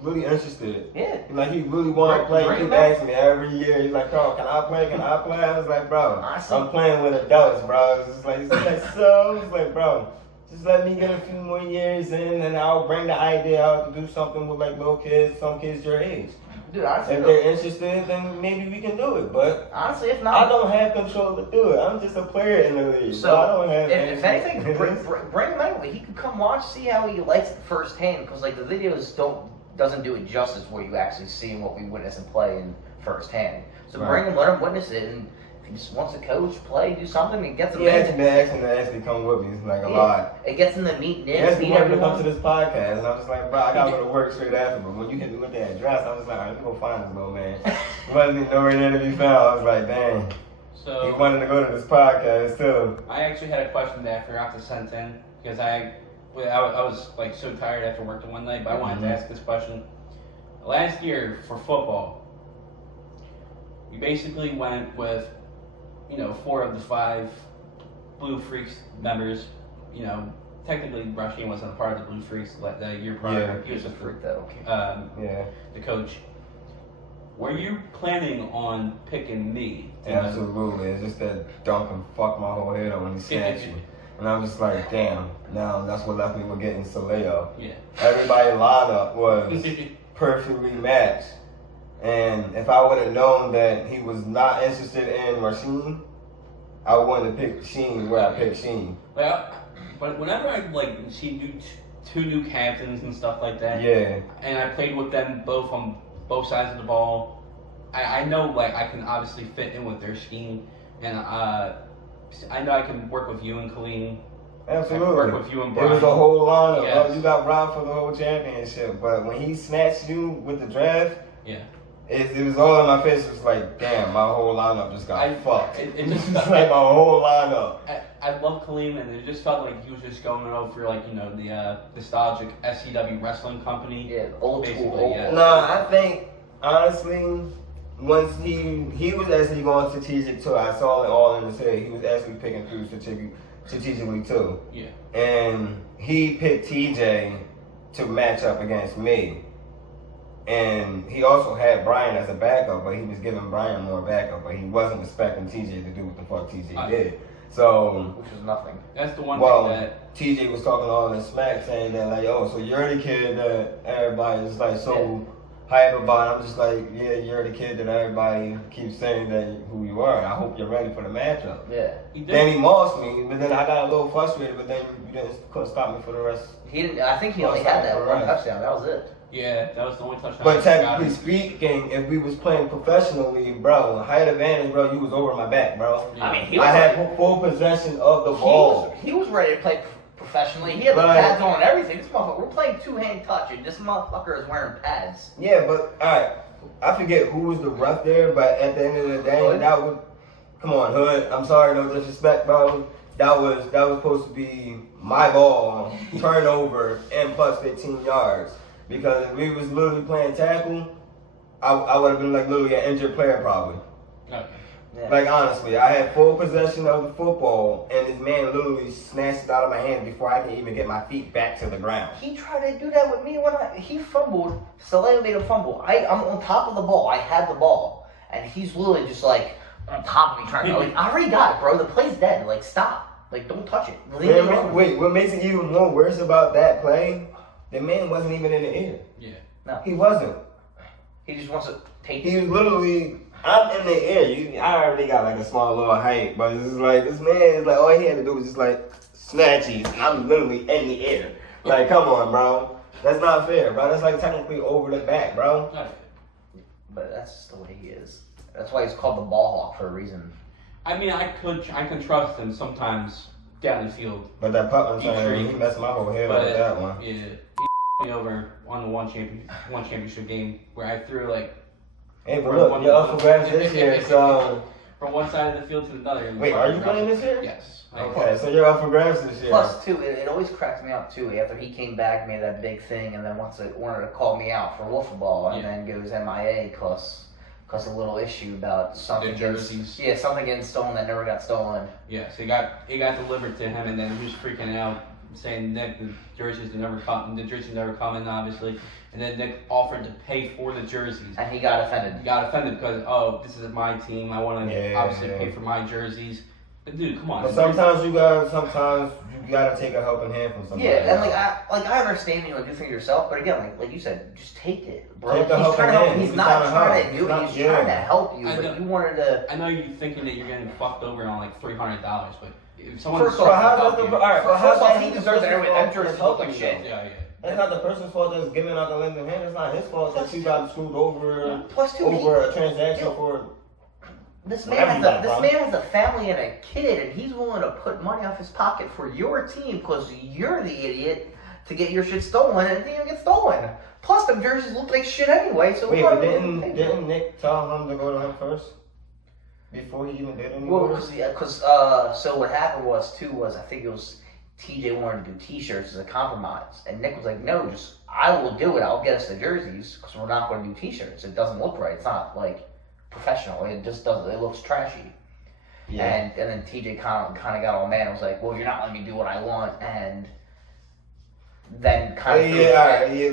really interested. Yeah. He really want to play. He keep asking me every year. He's like, "Carl, can I play? Can I play?" I was like, "Bro, I'm playing with adults, bro." It's like, so. It's like, bro, just let me get a few more years in, and I'll bring the idea out to do something with like little kids, some kids your age. Dude, honestly, if they're interested, then maybe we can do it. But honestly, if not, I don't have control to do it. I'm just a player in the league. So I don't have. If anything, bring him anyway. He can come watch, see how he likes it firsthand. Because like the videos doesn't do it justice where you actually see what we witness and play in firsthand. So bring him, let him witness it, and if he just wants to coach, play, do something, it gets him. He has been asking to actually come with me a lot. It gets him to meet Nick. He asked me to come to this podcast, and I was like, bro, I gotta go to work straight after. But when you hit me with that address, I was like, all right, let me go find this little man. He wasn't nowhere near to be found. I was like, dang. So he wanted to go to this podcast too. I actually had a question that I forgot to send in because I was like so tired after work one night, but I wanted to ask this question. Last year for football, we basically went with 4 of the 5 Blue Freaks members. Technically Rasheen wasn't a part of the Blue Freaks the year prior. Yeah. He was a freak though. The coach. Were you planning on picking me? Absolutely. It's just that Duncan fucked my whole head up when he snatched me. And I'm just like, damn, now that's what left me with getting Saleo. Yeah. Everybody's lineup was perfectly matched. And if I would have known that he was not interested in Rasheen, I wouldn't have picked Sheen where I picked Sheen. Well, but whenever I see two new captains and stuff like that, and I played with them both on both sides of the ball, I know I can obviously fit in with their scheme, and I know I can work with you and Colleen Absolutely. Work with you and It was Brian. a whole lineup. Yes. Oh, you got robbed for the whole championship. But when he snatched you with the draft, Yeah. it was all in my face. It was like, damn, my whole lineup just got fucked. It just It's like my whole lineup. I love Kaleem, and it just felt like he was just going over like the nostalgic SCW wrestling company. Yeah, old school. Basically, Old yeah. Nah, I think honestly, once he was actually going strategic too. I saw it all in his head. He was actually picking through strategically too. Yeah. And he picked TJ to match up against me. And he also had Brian as a backup, but he was giving Brian more backup, but he wasn't expecting TJ to do what the fuck TJ did. So, which was nothing. That's the one well, thing that TJ was talking all this smack, saying that like, oh, so you're the kid that everybody's like so hype about. I'm just like, yeah, you're the kid that everybody keeps saying that who you are. I hope you're ready for the matchup. Yeah. he did. Then he mossed me, but then I got a little frustrated, but then you couldn't stop me for the rest. He didn't. I think he only had that one touchdown. That was it. Yeah, that was the only touchdown. But I got technically him. speaking, if we was playing professionally, bro, height advantage, bro, you was over my back, bro. Yeah. I mean, he was I ready. had full possession of the ball. He was ready to play professionally. He had the Right. pads on and everything. This motherfucker, we're playing two-hand touch, and this motherfucker is wearing pads. Yeah, but alright, I forget who was the ref there, but at the end of the day, Hood? that was, come on, Hood. I'm sorry, no disrespect, bro. That was supposed to be my ball, turnover, and plus 15 yards. Because if we was literally playing tackle, I would have been like literally an injured player probably. Okay. Yeah. Like honestly, I had full possession of the football, and this man literally snatched it out of my hand before I can even get my feet back to the ground. He tried to do that with me when he fumbled. Soleil made a fumble. I'm on top of the ball. I had the ball, and he's literally just like on top of me trying to. Like, I already got it, bro. The play's dead. Like, stop. Like, don't touch it. Leave it alone. Wait, what makes it even more worse about that play? The man wasn't even in the air. Yeah. No, He wasn't. he just wants to take. He was literally. I'm in the air. I already got like a small little height, but it's just like this man is like all he had to do was just like snatchy. I'm literally in the air. Like, come on, bro. That's not fair, bro. That's like technically over the back, bro. Okay. But that's just the way he is. That's why he's called the ball hawk for a reason. I mean, I can trust him sometimes down the field, But that putt Deep return, streak. he messed my whole head but up with that one. yeah, he me over on the one championship game where I threw like Hey, but look, you're up for grabs this year, so. from one side of the field to another. Wait, are you playing this year? Yes. Okay, so you're up for grabs this year. Plus, too, it always cracks me up too. After he came back, made that big thing, and then wanted to call me out for wiffle ball, and then goes MIA cause a little issue about something The jerseys. Yeah, something getting stolen that never got stolen. Yeah, so it got delivered to him, and then he was freaking out, saying Nick, the jerseys never come in, obviously, and then Nick offered to pay for the jerseys. And he got offended. He got offended because this is my team. I want to obviously Yeah. pay for my jerseys. But dude, come on. But sometimes you gotta take a helping hand from somebody. Yeah, and I understand you do things yourself, but again, like you said, just take it, bro. Take the He's helping trying to help. hand. He's He's not trying trying to to do help. it. He's He's trying to not- help you, I but know. you wanted to. I know you're thinking that you're getting fucked over on like $300, but if someone First So off, how help does you, the alright? First How's off, that he the deserves person's every fault entrance that's look helping like shit. you? yeah. That's not the person's fault that's giving out the lending hand. It's not his fault that you got screwed over Plus, too, over a transaction for. This Whatever man you got, has a family and a kid, and he's willing to put money off his pocket for your team because you're the idiot to get your shit stolen, and it didn't even get stolen. Plus, them jerseys look like shit anyway. So Wait, what but do you didn't think? Nick tell him to go to him first before he even did anything? Well, so what happened was I think it was TJ wanted to do T-shirts as a compromise, and Nick was like, "No, just I will do it. I'll get us the jerseys because we're not going to do T-shirts. It doesn't look right. It's not like professional. It just doesn't. It looks trashy." Yeah. And then TJ kind of got all mad and was like, "Well, you're not letting me do what I want," and then kind of You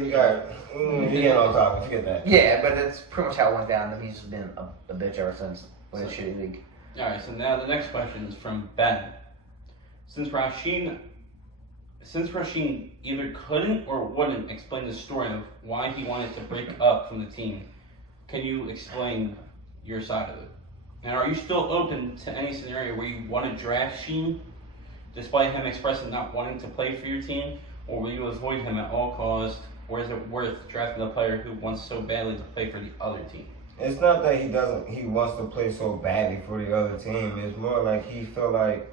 get on top. Forget that. yeah, but that's pretty much how it went down. And he's been a bitch ever since with his shitty league. Alright, so now the next question is from Ben. Since Rasheen either couldn't or wouldn't explain the story of why he wanted to break up from the team, can you explain your side of it? And are you still open to any scenario where you want to draft Sheen, despite him expressing not wanting to play for your team, or will you avoid him at all costs, or is it worth drafting a player who wants so badly to play for the other team? It's not that he wants to play so badly for the other team. It's more like he feel like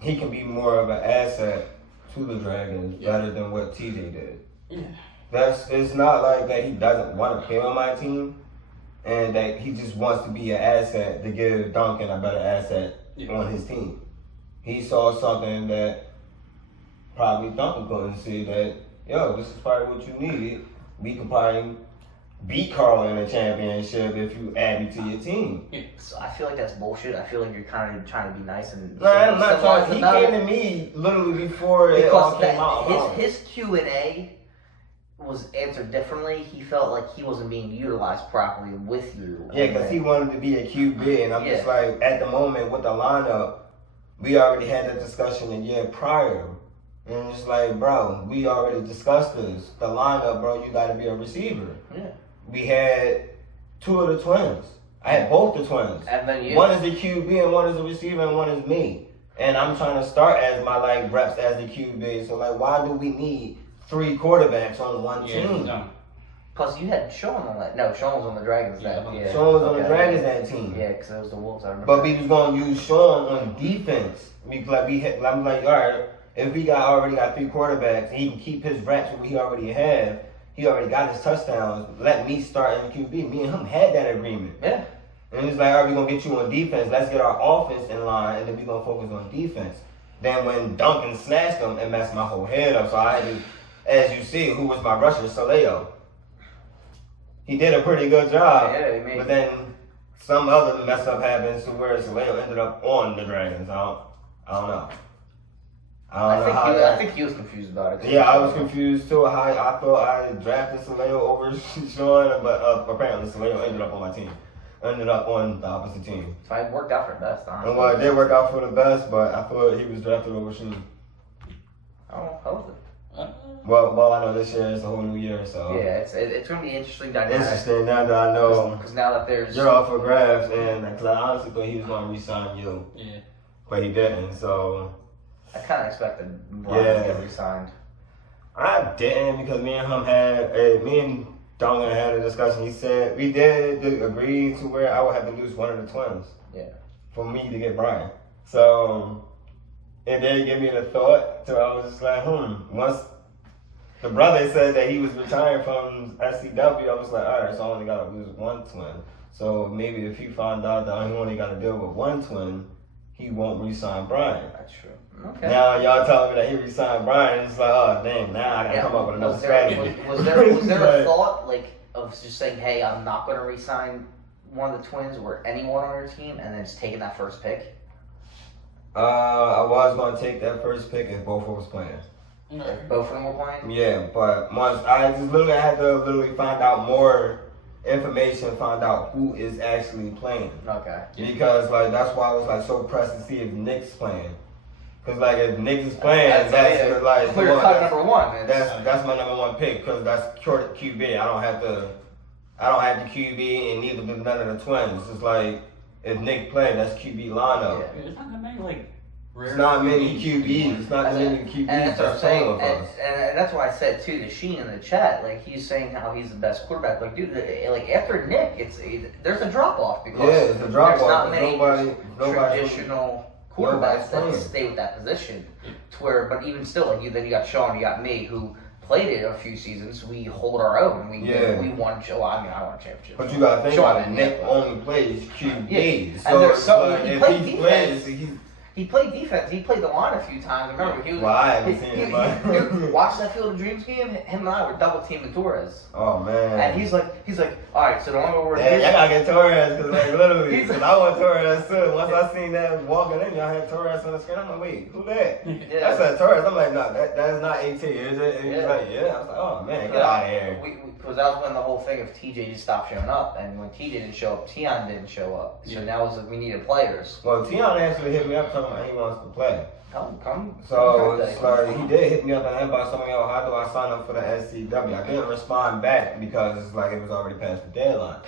he can be more of an asset to the Dragons better than what TJ did. Yeah. It's not like that he doesn't want to play on my team and that he just wants to be an asset to give Duncan a better asset on his team. He saw something that probably Duncan couldn't see, that, yo, this is probably what you need. We could probably beat Carl in a championship if you add me to your team. So I feel like that's bullshit. I feel like you're kind of trying to be nice and. No, I'm not talking. He came to me literally before it all came out. His Q&A was answered differently. He felt like he wasn't being utilized properly with you. Yeah, because he wanted to be a QB, and I'm just like, at the moment with the lineup, we already had that discussion a year prior. And it's like, bro, we already discussed this. The lineup, bro, you got to be a receiver. Yeah. We had 2 of the twins. I had both the twins. And then one is the QB and one is the receiver and one is me. And I'm trying to start as my reps as the QB. So why do we need 3 quarterbacks on one team? No. Plus, you had Sean on that. No, Sean was on the Dragons. Sean was on the Dragons that team. Yeah, because it was the Wolves. I remember. But we was gonna use Sean on defense. I'm like, all right, if we already got 3 quarterbacks, he can keep his reps what he already have. He already got his touchdowns. Let me start in the QB. Me and him had that agreement. Yeah. And he's like, all right, we're going to get you on defense. Let's get our offense in line, and then we're going to focus on defense. Then when Duncan snatched him, it messed my whole head up. So I had to, as you see, who was my rusher? Saleo. He did a pretty good job. Yeah, but then some other mess up happens to where Saleo ended up on the Dragons. I don't know. I think he was confused about it. Yeah, I was confused too. How I thought I drafted Saleo over Sean, but apparently Saleo ended up on my team. Ended up on the opposite team. So it worked out for the best, honestly. And it did work out for the best, but I thought he was drafted over Sean. Oh, how was it? Well, I know this year is a whole new year, so yeah, it's gonna be interesting dynamic. interesting now that I know because now that there's you're off for grabs, and because I honestly thought he was going to re-sign you, but he didn't. So I kind of expected Brian to get re-signed. I didn't because me and Duncan had a discussion. He said we did agree to where I would have to lose one of the twins. Yeah. For me to get Brian. So it did give me the thought. So I was just like, Once the brother said that he was retiring from SCW, I was like, all right, so I only got to lose one twin. So maybe if he found out that he only got to deal with one twin, he won't re-sign Brian. That's true. Okay. Now y'all telling me that he re-signed Brian, it's like, oh dang, now I gotta come up with another strategy. Was there a thought of just saying, hey, I'm not gonna re-sign one of the twins or anyone on your team, and then just taking that first pick? I was gonna take that first pick if both of us playing. If both of them were playing? Yeah, but once I had to find out more information, find out who is actually playing. Okay. Because that's why I was so pressed to see if Nick's playing. Because if Nick is playing, that's clear cut number one. That's my number one pick because that's short QB. I don't have the QB and neither do none of the twins. It's like if Nick played, that's QB lineup. Yeah. It's not that many rare. It's not many QBs. It's not many QBs. And that's what I'm saying. And that's why I said too to Sheen in the chat. He's saying how he's the best quarterback. Dude, after Nick, there's a drop off because it's a drop off. There's not many nobody traditional quarterbacks that stay with that position. To where, but even still, then you got Sean, you got me, who played it a few seasons. We hold our own. We won. Well, I won a championship. But you gotta think about it. Nick only plays QB. Yeah. So there's something if he plays, he played defense. He played the line a few times. Remember, he was. Well, I haven't seen it, but watch that Field of Dreams game. Him and I were double teaming Torres. Oh man. And he's like, all right. So the only way we're. Yeah, y'all gotta get Torres because literally, because I want Torres too. Once I seen that walking in, y'all had Torres on the screen. I'm like, wait, who that? Yeah. I said Torres. I'm like, no, that is not AT, is it? And he's like, yeah. I was like, oh man, get out of here. Because that was when the whole thing of TJ just stopped showing up, and when TJ didn't show up, Tion didn't show up. So now it was we needed players. Well, Tion actually hit me up talking about he wants to play. Come. So it's like he did hit me up and inbox something, how do I sign up for the SCW? I didn't respond back because it's like it was already past the deadline.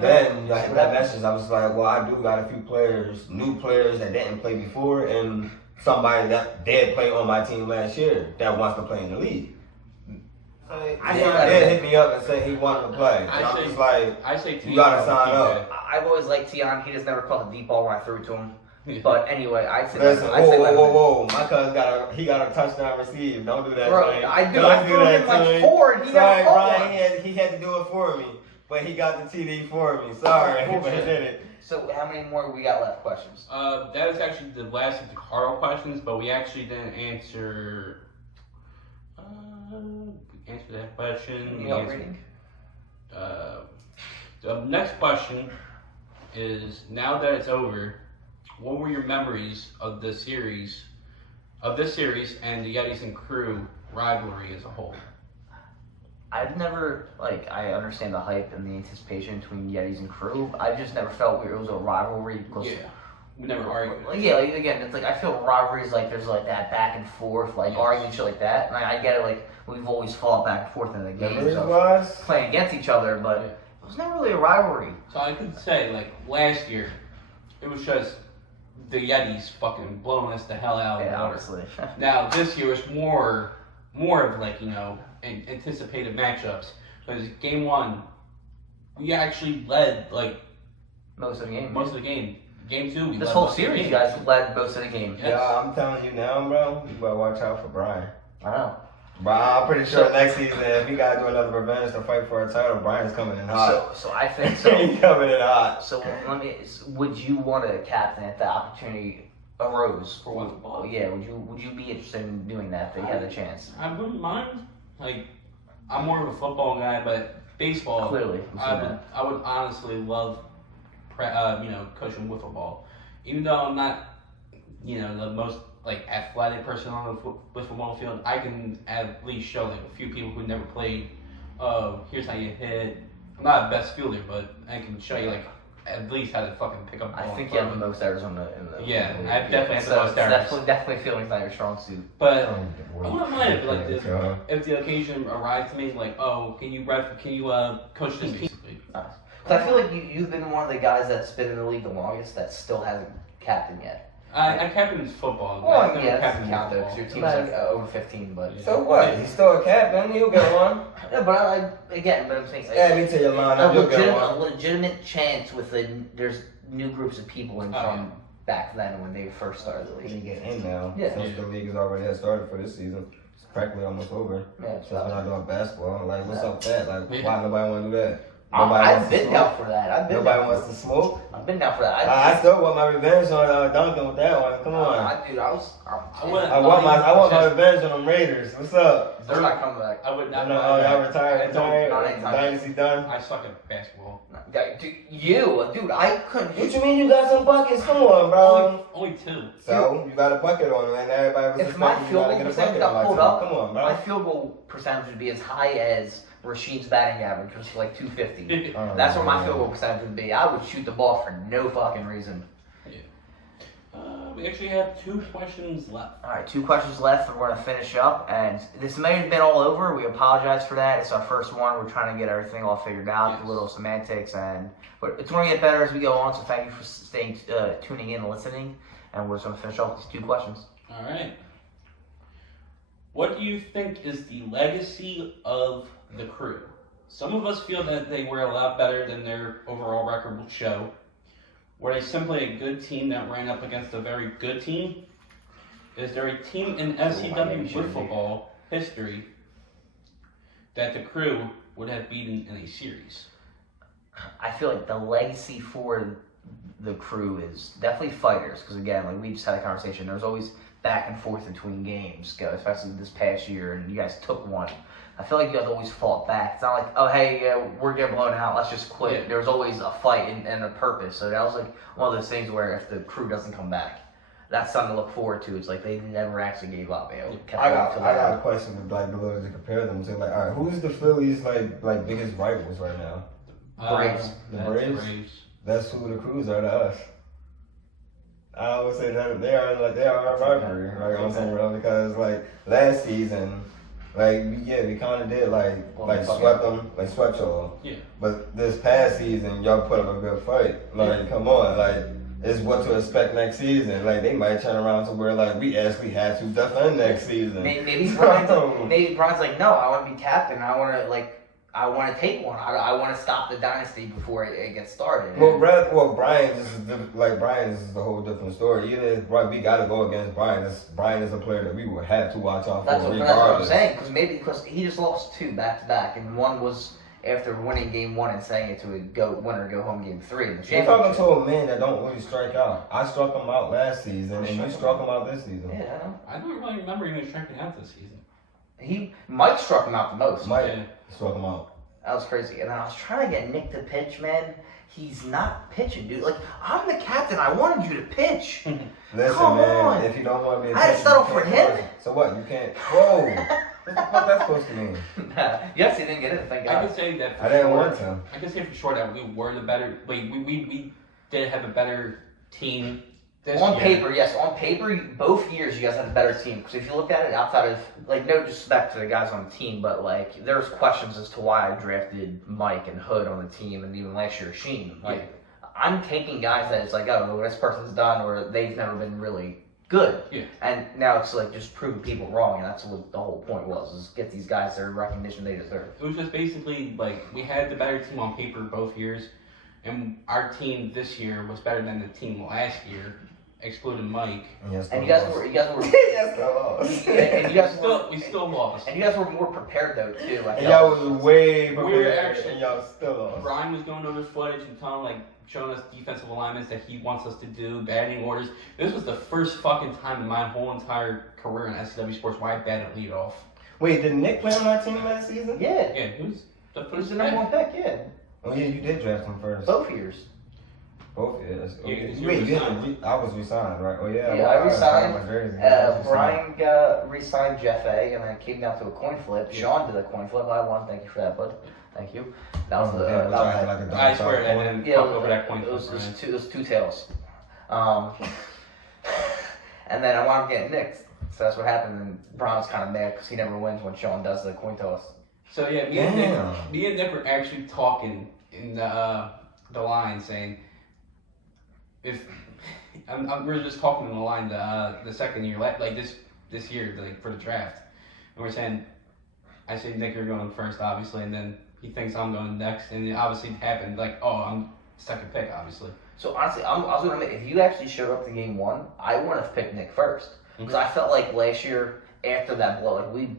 Then I hit that message. I was like, well, I do got a few players, new players that didn't play before, and somebody that did play on my team last year that wants to play in the league. He did hit me up and say he wanted to play. I say you gotta sign up. I've always liked Tion. He just never caught the deep ball when I threw it to him. But anyway, I'd say Listen, I'd say whoa. My cousin got a touchdown received. Don't do that, Bro, Tony. I do. Don't I threw him like Tony. 4 and he Sorry, never caught Brian, one. he had to do it for me. But he got the TD for me. Sorry, but he did it. So how many more we got left questions? That is actually the last of the Carl questions, but we actually didn't answer. Answer that question. You know, reading. The next question is: now that it's over, what were your memories of this series, and the Yetis and Crew rivalry as a whole? I've never, I understand the hype and the anticipation between Yetis and Crew. I just never felt it was a rivalry. Because, Yeah, we never argued. Again, it's I feel rivalries, there's that back and forth, arguing shit like that. And I get it, we've always fought back and forth in the games of playing against each other, but it was never really a rivalry. So I could say, last year, it was just the Yetis fucking blowing us the hell out of the water. Obviously. Now, this year was more of anticipated matchups. Because game 1, we actually led most of the game. most of the game. Game 2, we This led whole most of the series, game. you guys led most of the game. Yes. Yeah, I'm telling you now, bro. You better watch out for Brian. I know. Bro, I'm pretty sure next season, if he gotta do another revenge to fight for a title, Brian's coming in hot. So I think so. He's coming in hot. So would you want to captain if the opportunity arose? For what, football? Yeah, would you be interested in doing that if you had the chance? I wouldn't mind. I'm more of a football guy, but baseball. Clearly, I would honestly love, coaching wiffle ball. Even though I'm not, the most athletic person on the wiffle ball field, I can at least show a few people who never played. Here's how you hit. I'm not a best fielder, but I can show you at least how to fucking pick up a ball. I think you have the most errors in the Yeah, in the I league. definitely have the most it's errors. Definitely feeling like your strong suit. But I wouldn't mind if the occasion arrived to me, can you coach this team? Nice. 'Cause I feel like you've been one of the guys that's been in the league the longest that still hasn't captained yet. I captained football. Well, I've never yeah, that captained doesn't count though, football. because your team's over 15, but... So what? He's still a captain. He'll get one. Yeah, but I'm saying... Add me to your lineup. You'll get A one. legitimate chance there's new groups of people in from back then when they first started the He league. get in now. Yeah. Since the league has already had started for this season. It's practically almost over. Yeah, Since we're not doing basketball. What's up with that? Yeah. Why nobody want to do that? Nobody I've wants to been smoke. down for that. Nobody wants to smoke. I've been down for that. I still want my revenge on Duncan with that one. Come on. I wouldn't I want my mind. revenge on them Raiders. What's up? They're not coming back. I would not. No, mind y'all that. retired. not anytime. Dynasty done. I suck at basketball. Dude, I couldn't. What you mean you got some buckets? Come on, bro. Only 2. So you got a bucket on them, and everybody was If my expecting you field gotta goal get a percentage bucket on got my pulled team. up, Come on, my bro. field goal percentage would be as high as Rasheed's batting average, which is 250. Oh, That's what my man. field goal percentage would be. I would shoot the ball for no fucking reason. We actually have 2 questions left. All right, 2 questions left, and we're gonna finish up. And this may have been all over. We apologize for that. It's our first one. We're trying to get everything all figured out, Yes. the little semantics, but it's gonna get better as we go on. So thank you for tuning in and listening. And we're just gonna finish off with these 2 questions. All right. What do you think is the legacy of the Crew? Some of us feel that they were a lot better than their overall record will show. Were they simply a good team that ran up against a very good team? Is there a team in SCW football history that the Crew would have beaten in a series? I feel like the legacy for the Crew is definitely fighters, because again, we just had a conversation. There's always back and forth between games, especially this past year, and you guys took one. I feel like you guys always fought back. It's not like, oh hey, we're getting blown out, let's just quit. Yeah. There was always a fight and a purpose. So that was one of those things where if the Crew doesn't come back, that's something to look forward to. It's they never actually gave up. Kept I going till the got a end. question with the ability to compare them to. All right, who's the Phillies biggest rivals right now? Braves. The That's Braves? That's who the Crews are to us. I always say that they are our rivalry, right? On some level, because last season, we kind of did swept y'all. Yeah. But this past season, y'all put up a good fight. Come on, it's what to expect next season. They might turn around to where we actually have to defend next season. Maybe Brian's no, I want to be captain. I want to I want to take one. I want to stop the dynasty before it gets started. Well, Brian is the whole different story. Even if we got to go against Brian, Brian is a player that we would have to watch out for That's what I'm regardless. saying. Because he just lost 2 back to back, and one was after winning game 1 and saying it to a winner go home game 3 in the You're talking championship. to a man that don't really strike out. I struck him out last season, and you struck him out this season. Yeah, I know. I don't really remember even striking out this season. Mike struck him out the most. Mike Yeah. struck him out. That was crazy. And then I was trying to get Nick to pitch, man. He's not pitching, dude. Like, I'm the captain. I wanted you to pitch. Listen, Come man, on. if you don't want to be a I had to pitcher, settle you for can't him? force it. So what? You can't. Whoa. What the fuck that's supposed to mean? Yes, he didn't get it. Thank I God. could say that for I didn't sure. want to. I can say for sure that we were the better. We did have a better team this On year. paper, yes. On paper, both years you guys had a better team. Because if you look at it outside of, like, no disrespect to the guys on the team, but, like, there's questions as to why I drafted Mike and Hood on the team, and even last year Sheen. Like, I'm taking guys that it's like, oh, this person's done, or they've never been really good. Yeah. And now it's like just proving people wrong, and that's what the whole point was, is get these guys their recognition they deserve. It was just basically like we had the better team on paper both years, and our team this year was better than the team last year, excluding Mike. Yes, And you guys were yes, I lost. and you guys were We still lost. and you guys were more prepared though too. I And felt. y'all was way We were prepared, actually- and y'all still lost. Brian was going over footage and telling showing us defensive alignments that he wants us to do, batting orders. This was the first fucking time in my whole entire career in SCW Sports where I batted leadoff. Wait, did Nick play on our team last season? Yeah, Yeah, he was the he was first the number 1 pick. Yeah, Oh yeah, you did draft him first. both years. Both years. Yeah, Okay. 'cause you Wait, were you resigned. didn't. I was resigned, right? Oh yeah. Yeah, well, I resigned. my jersey. I was resigned. Brian re-signed Jeff A, and then it came down to a coin flip. Yeah. Sean did a coin flip. I won. Thank you for that, bud. Thank you. That was the. Yeah, that which I was- had like a I dog swear, tag and on. then Yeah, fuck over that point. it was two tails. And then I wound up getting nicked. So that's what happened. And Brian was kind of mad because he never wins when Sean does the coin toss. So yeah, Damn. me and Nick were actually talking in the line, saying if we were just talking in the line the second year, like this year, like for the draft, and we're saying, I say Nick, you're going first, obviously, and then he thinks I'm going next, and it obviously happened. Like, oh, I'm second pick, obviously. So honestly, I was gonna admit, if you actually showed up to game 1, I would have picked Nick first because I felt like last year after that blow, like we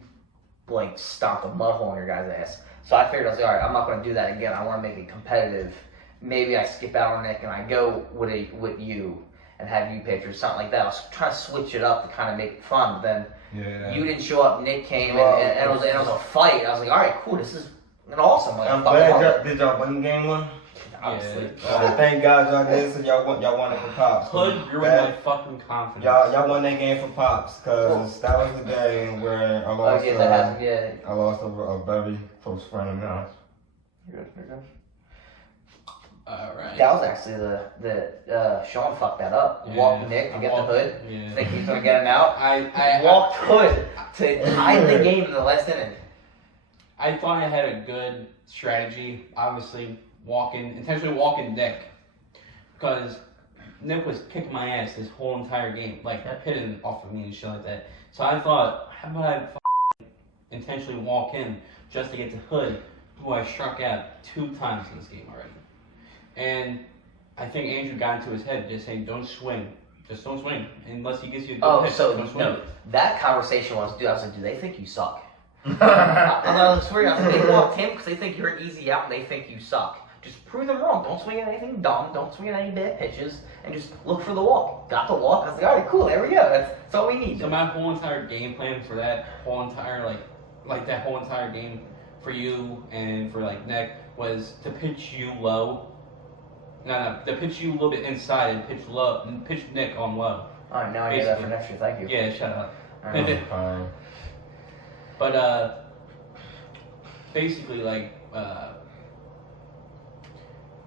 stomped a mud hole in your guys' ass. So I figured I was like, all right, I'm not gonna do that again. I want to make it competitive. Maybe I skip out on Nick and I go with you and have you pitch or something like that. I was trying to switch it up to kind of make it fun. But then Yeah. you didn't show up. Nick came Well, and it was a fight. I was like, all right, cool. This is awesome. Like, I'm I fucking love glad it. did y'all win game 1? Obviously. Thank God y'all did, so y'all won it for Pops. Hood ruined That- my fucking confidence. Y'all won that game for Pops, cause that was the day where I Oh lost. yeah, that happened. Yeah. I lost a very close friend of mine. You're good. All right. That was actually the Sean fucked that up. Yeah, Walked Nick to I get walked- the hood. Yeah. Think he's gonna get him out. I Walked Hood to tie the game in the last inning. I thought I had a good strategy. Obviously, intentionally walking Nick, because Nick was kicking my ass this whole entire game, like hitting off of me and shit like that. So I thought, how about I intentionally walk in just to get to Hood, who I struck out 2 times in this game already. And I think Andrew got into his head just saying, don't swing. Just don't swing. Unless he gives you a good pitch, don't swing. no, that conversation was, dude, I was like, do they think you suck? I'm swearing, I was like, they walked him because they think you're easy out and they think you suck. Just prove them wrong. Don't swing at anything dumb. Don't swing at any bad pitches. And just look for the walk. Got the walk. I was like, all right, cool. There we go. That's all we need. So my whole entire game plan for that whole entire like that whole entire game for you and for Nick was to pitch you low. No, to pitch you a little bit inside and pitch low and pitch Nick on low. All right, now I need that for next year. Thank you. Yeah, shut up. All right. Fine. But basically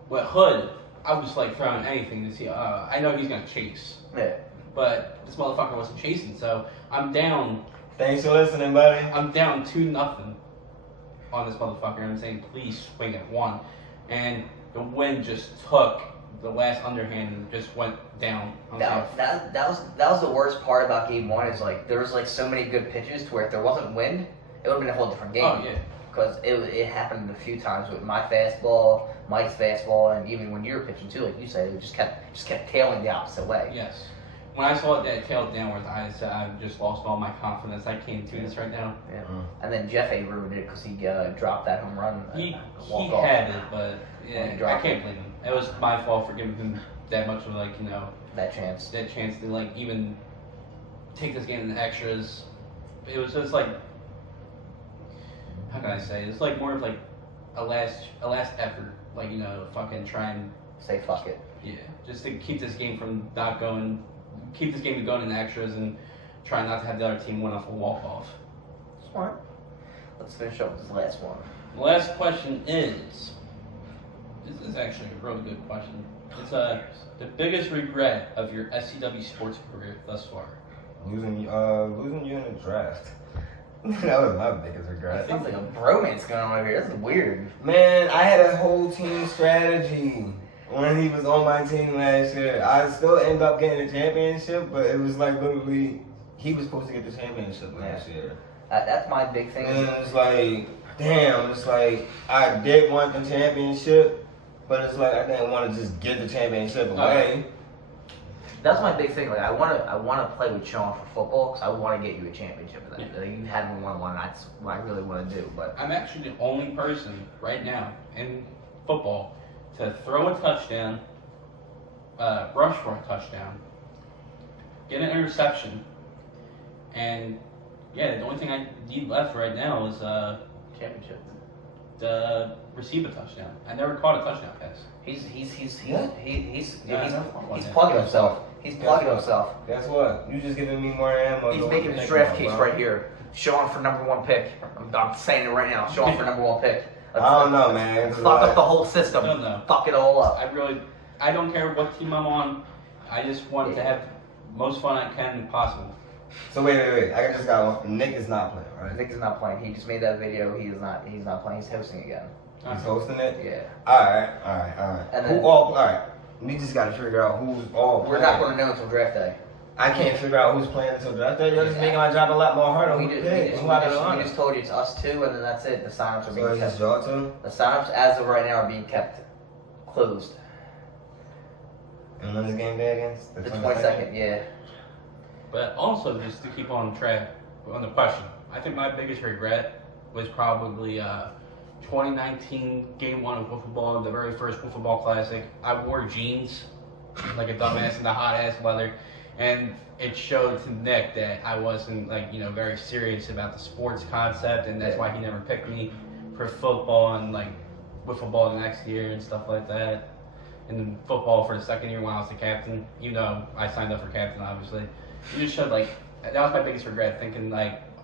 what Hood, I was throwing anything to see. I know he's gonna chase, Yeah. but this motherfucker wasn't chasing, so I'm down. Thanks for listening, buddy. I'm down 2-0 on this motherfucker. I'm saying, please swing at 1, and the wind just took the last underhand and just went down. I'm saying, That was the worst part about game 1 is there was so many good pitches to where if there wasn't wind, it would have been a whole different game. oh yeah. because it happened a few times with my fastball, Mike's fastball, and even when you were pitching too, like you said, it just kept tailing the opposite way. Yes. When I saw it that it tailed downwards, I said I just lost all my confidence. I can't do this right now. Yeah. And then Jeff A ruined it because he dropped that home run. He walk-off. had it, but yeah, He I dropped can't blame him. It was my fault for giving him that much of that chance. that chance to like even take this game in extras. It was just like, how can I say? It's like more of like a last effort, like fucking try and Say fuck it. yeah, just to keep this game from not going, keep this game going in extras and try not to have the other team win off a walk off. Smart. Let's finish up with this last one. The last question is, this is actually a really good question. It's the biggest regret of your SCW sports career thus far. Losing you in the draft. That was my biggest regret. It sounds like a bromance going on over here. This is weird. Man, I had a whole team strategy when he was on my team last year. I still ended up getting the championship, but it was like literally he was supposed to get the championship last year. That's my big thing. And it's like, damn, it's like I did want the championship, but it's like I didn't want to just give the championship away. That's my big thing. Like I want to play with Sean for football because I want to get you a championship. Like, you haven't won one. That's what I really want to do. But I'm actually the only person right now in football to throw a touchdown, rush for a touchdown, get an interception, and yeah, the only thing I need left right now is championship. to receive a touchdown. I never caught a touchdown pass. He's Yeah. plugging himself. He's plugging himself. Guess what? You just giving me more ammo. He's making his draft case right here. Sean for #1 pick. I'm saying it right now. Sean for #1 pick. I don't know, man. Fuck up the whole system. No. Fuck it all up. I don't care what team I'm on. I just want to have most fun I can possible. So wait. I just got one. Nick is not playing, right? Nick is not playing. He just made that video. He's not playing. He's hosting again. He's hosting it? Yeah. Alright. And then, Alright. We just gotta figure out who's all playing. we're not going to know until draft day. I can't figure out who's playing until draft day. You're just making my job a lot more harder. We We just told you it's us two, and then that's it. The signups are So being it's kept. just y'all two? The signups, as of right now, are being kept closed. And when is game day against? The 22nd, yeah. But also, just to keep on track on the question, I think my biggest regret was probably 2019 Game 1 of wiffle ball, the very first wiffle ball classic. I wore jeans like a dumbass in the hot ass weather, and it showed to Nick that I wasn't very serious about the sports concept, and that's why he never picked me for football and wiffle ball the next year and stuff like that. And football for the second year when I was the captain, even though I signed up for captain, obviously. It just showed that was my biggest regret, thinking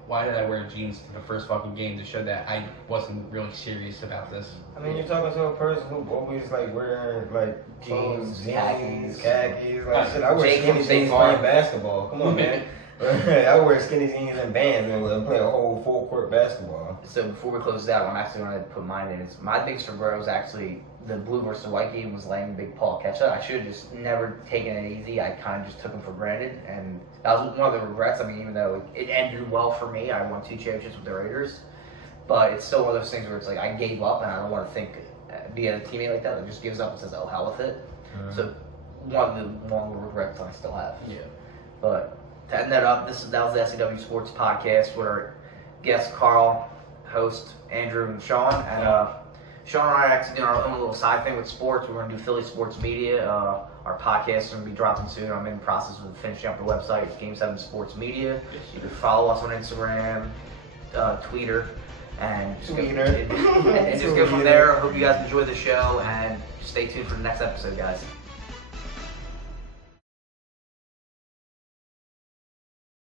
why did I wear jeans to the first fucking game to show that I wasn't really serious about this? I mean, you're talking to a person who always wearing Jeans, khakis. Shit, I wear Jake skinny from State jeans Farm. playing basketball. Come on, man. I wear skinny jeans and bands and play a whole full court basketball. So before we close this out, I'm actually going to put mine in. My biggest regret was actually the blue versus white game was letting Big Paul catch that. I should have just never taken it easy. I kind of just took him for granted, and that was one of the regrets. I mean, even though it ended well for me, I won 2 championships with the Raiders, but it's still one of those things where it's like I gave up, and I don't want to be a teammate like that just gives up and says, "Oh, hell with it." So one of the regrets I still have. Yeah. But to end that up, that was the SCW Sports Podcast with our guests Carl, host Andrew, and Sean. And Sean and I are actually doing our own little side thing with sports. We're going to do Philly Sports Media. Our podcast is going to be dropping soon. I'm in the process of finishing up the website. It's Game 7 Sports Media. You can follow us on Instagram, Twitter, and just go from there. I hope you guys enjoy the show, and stay tuned for the next episode, guys.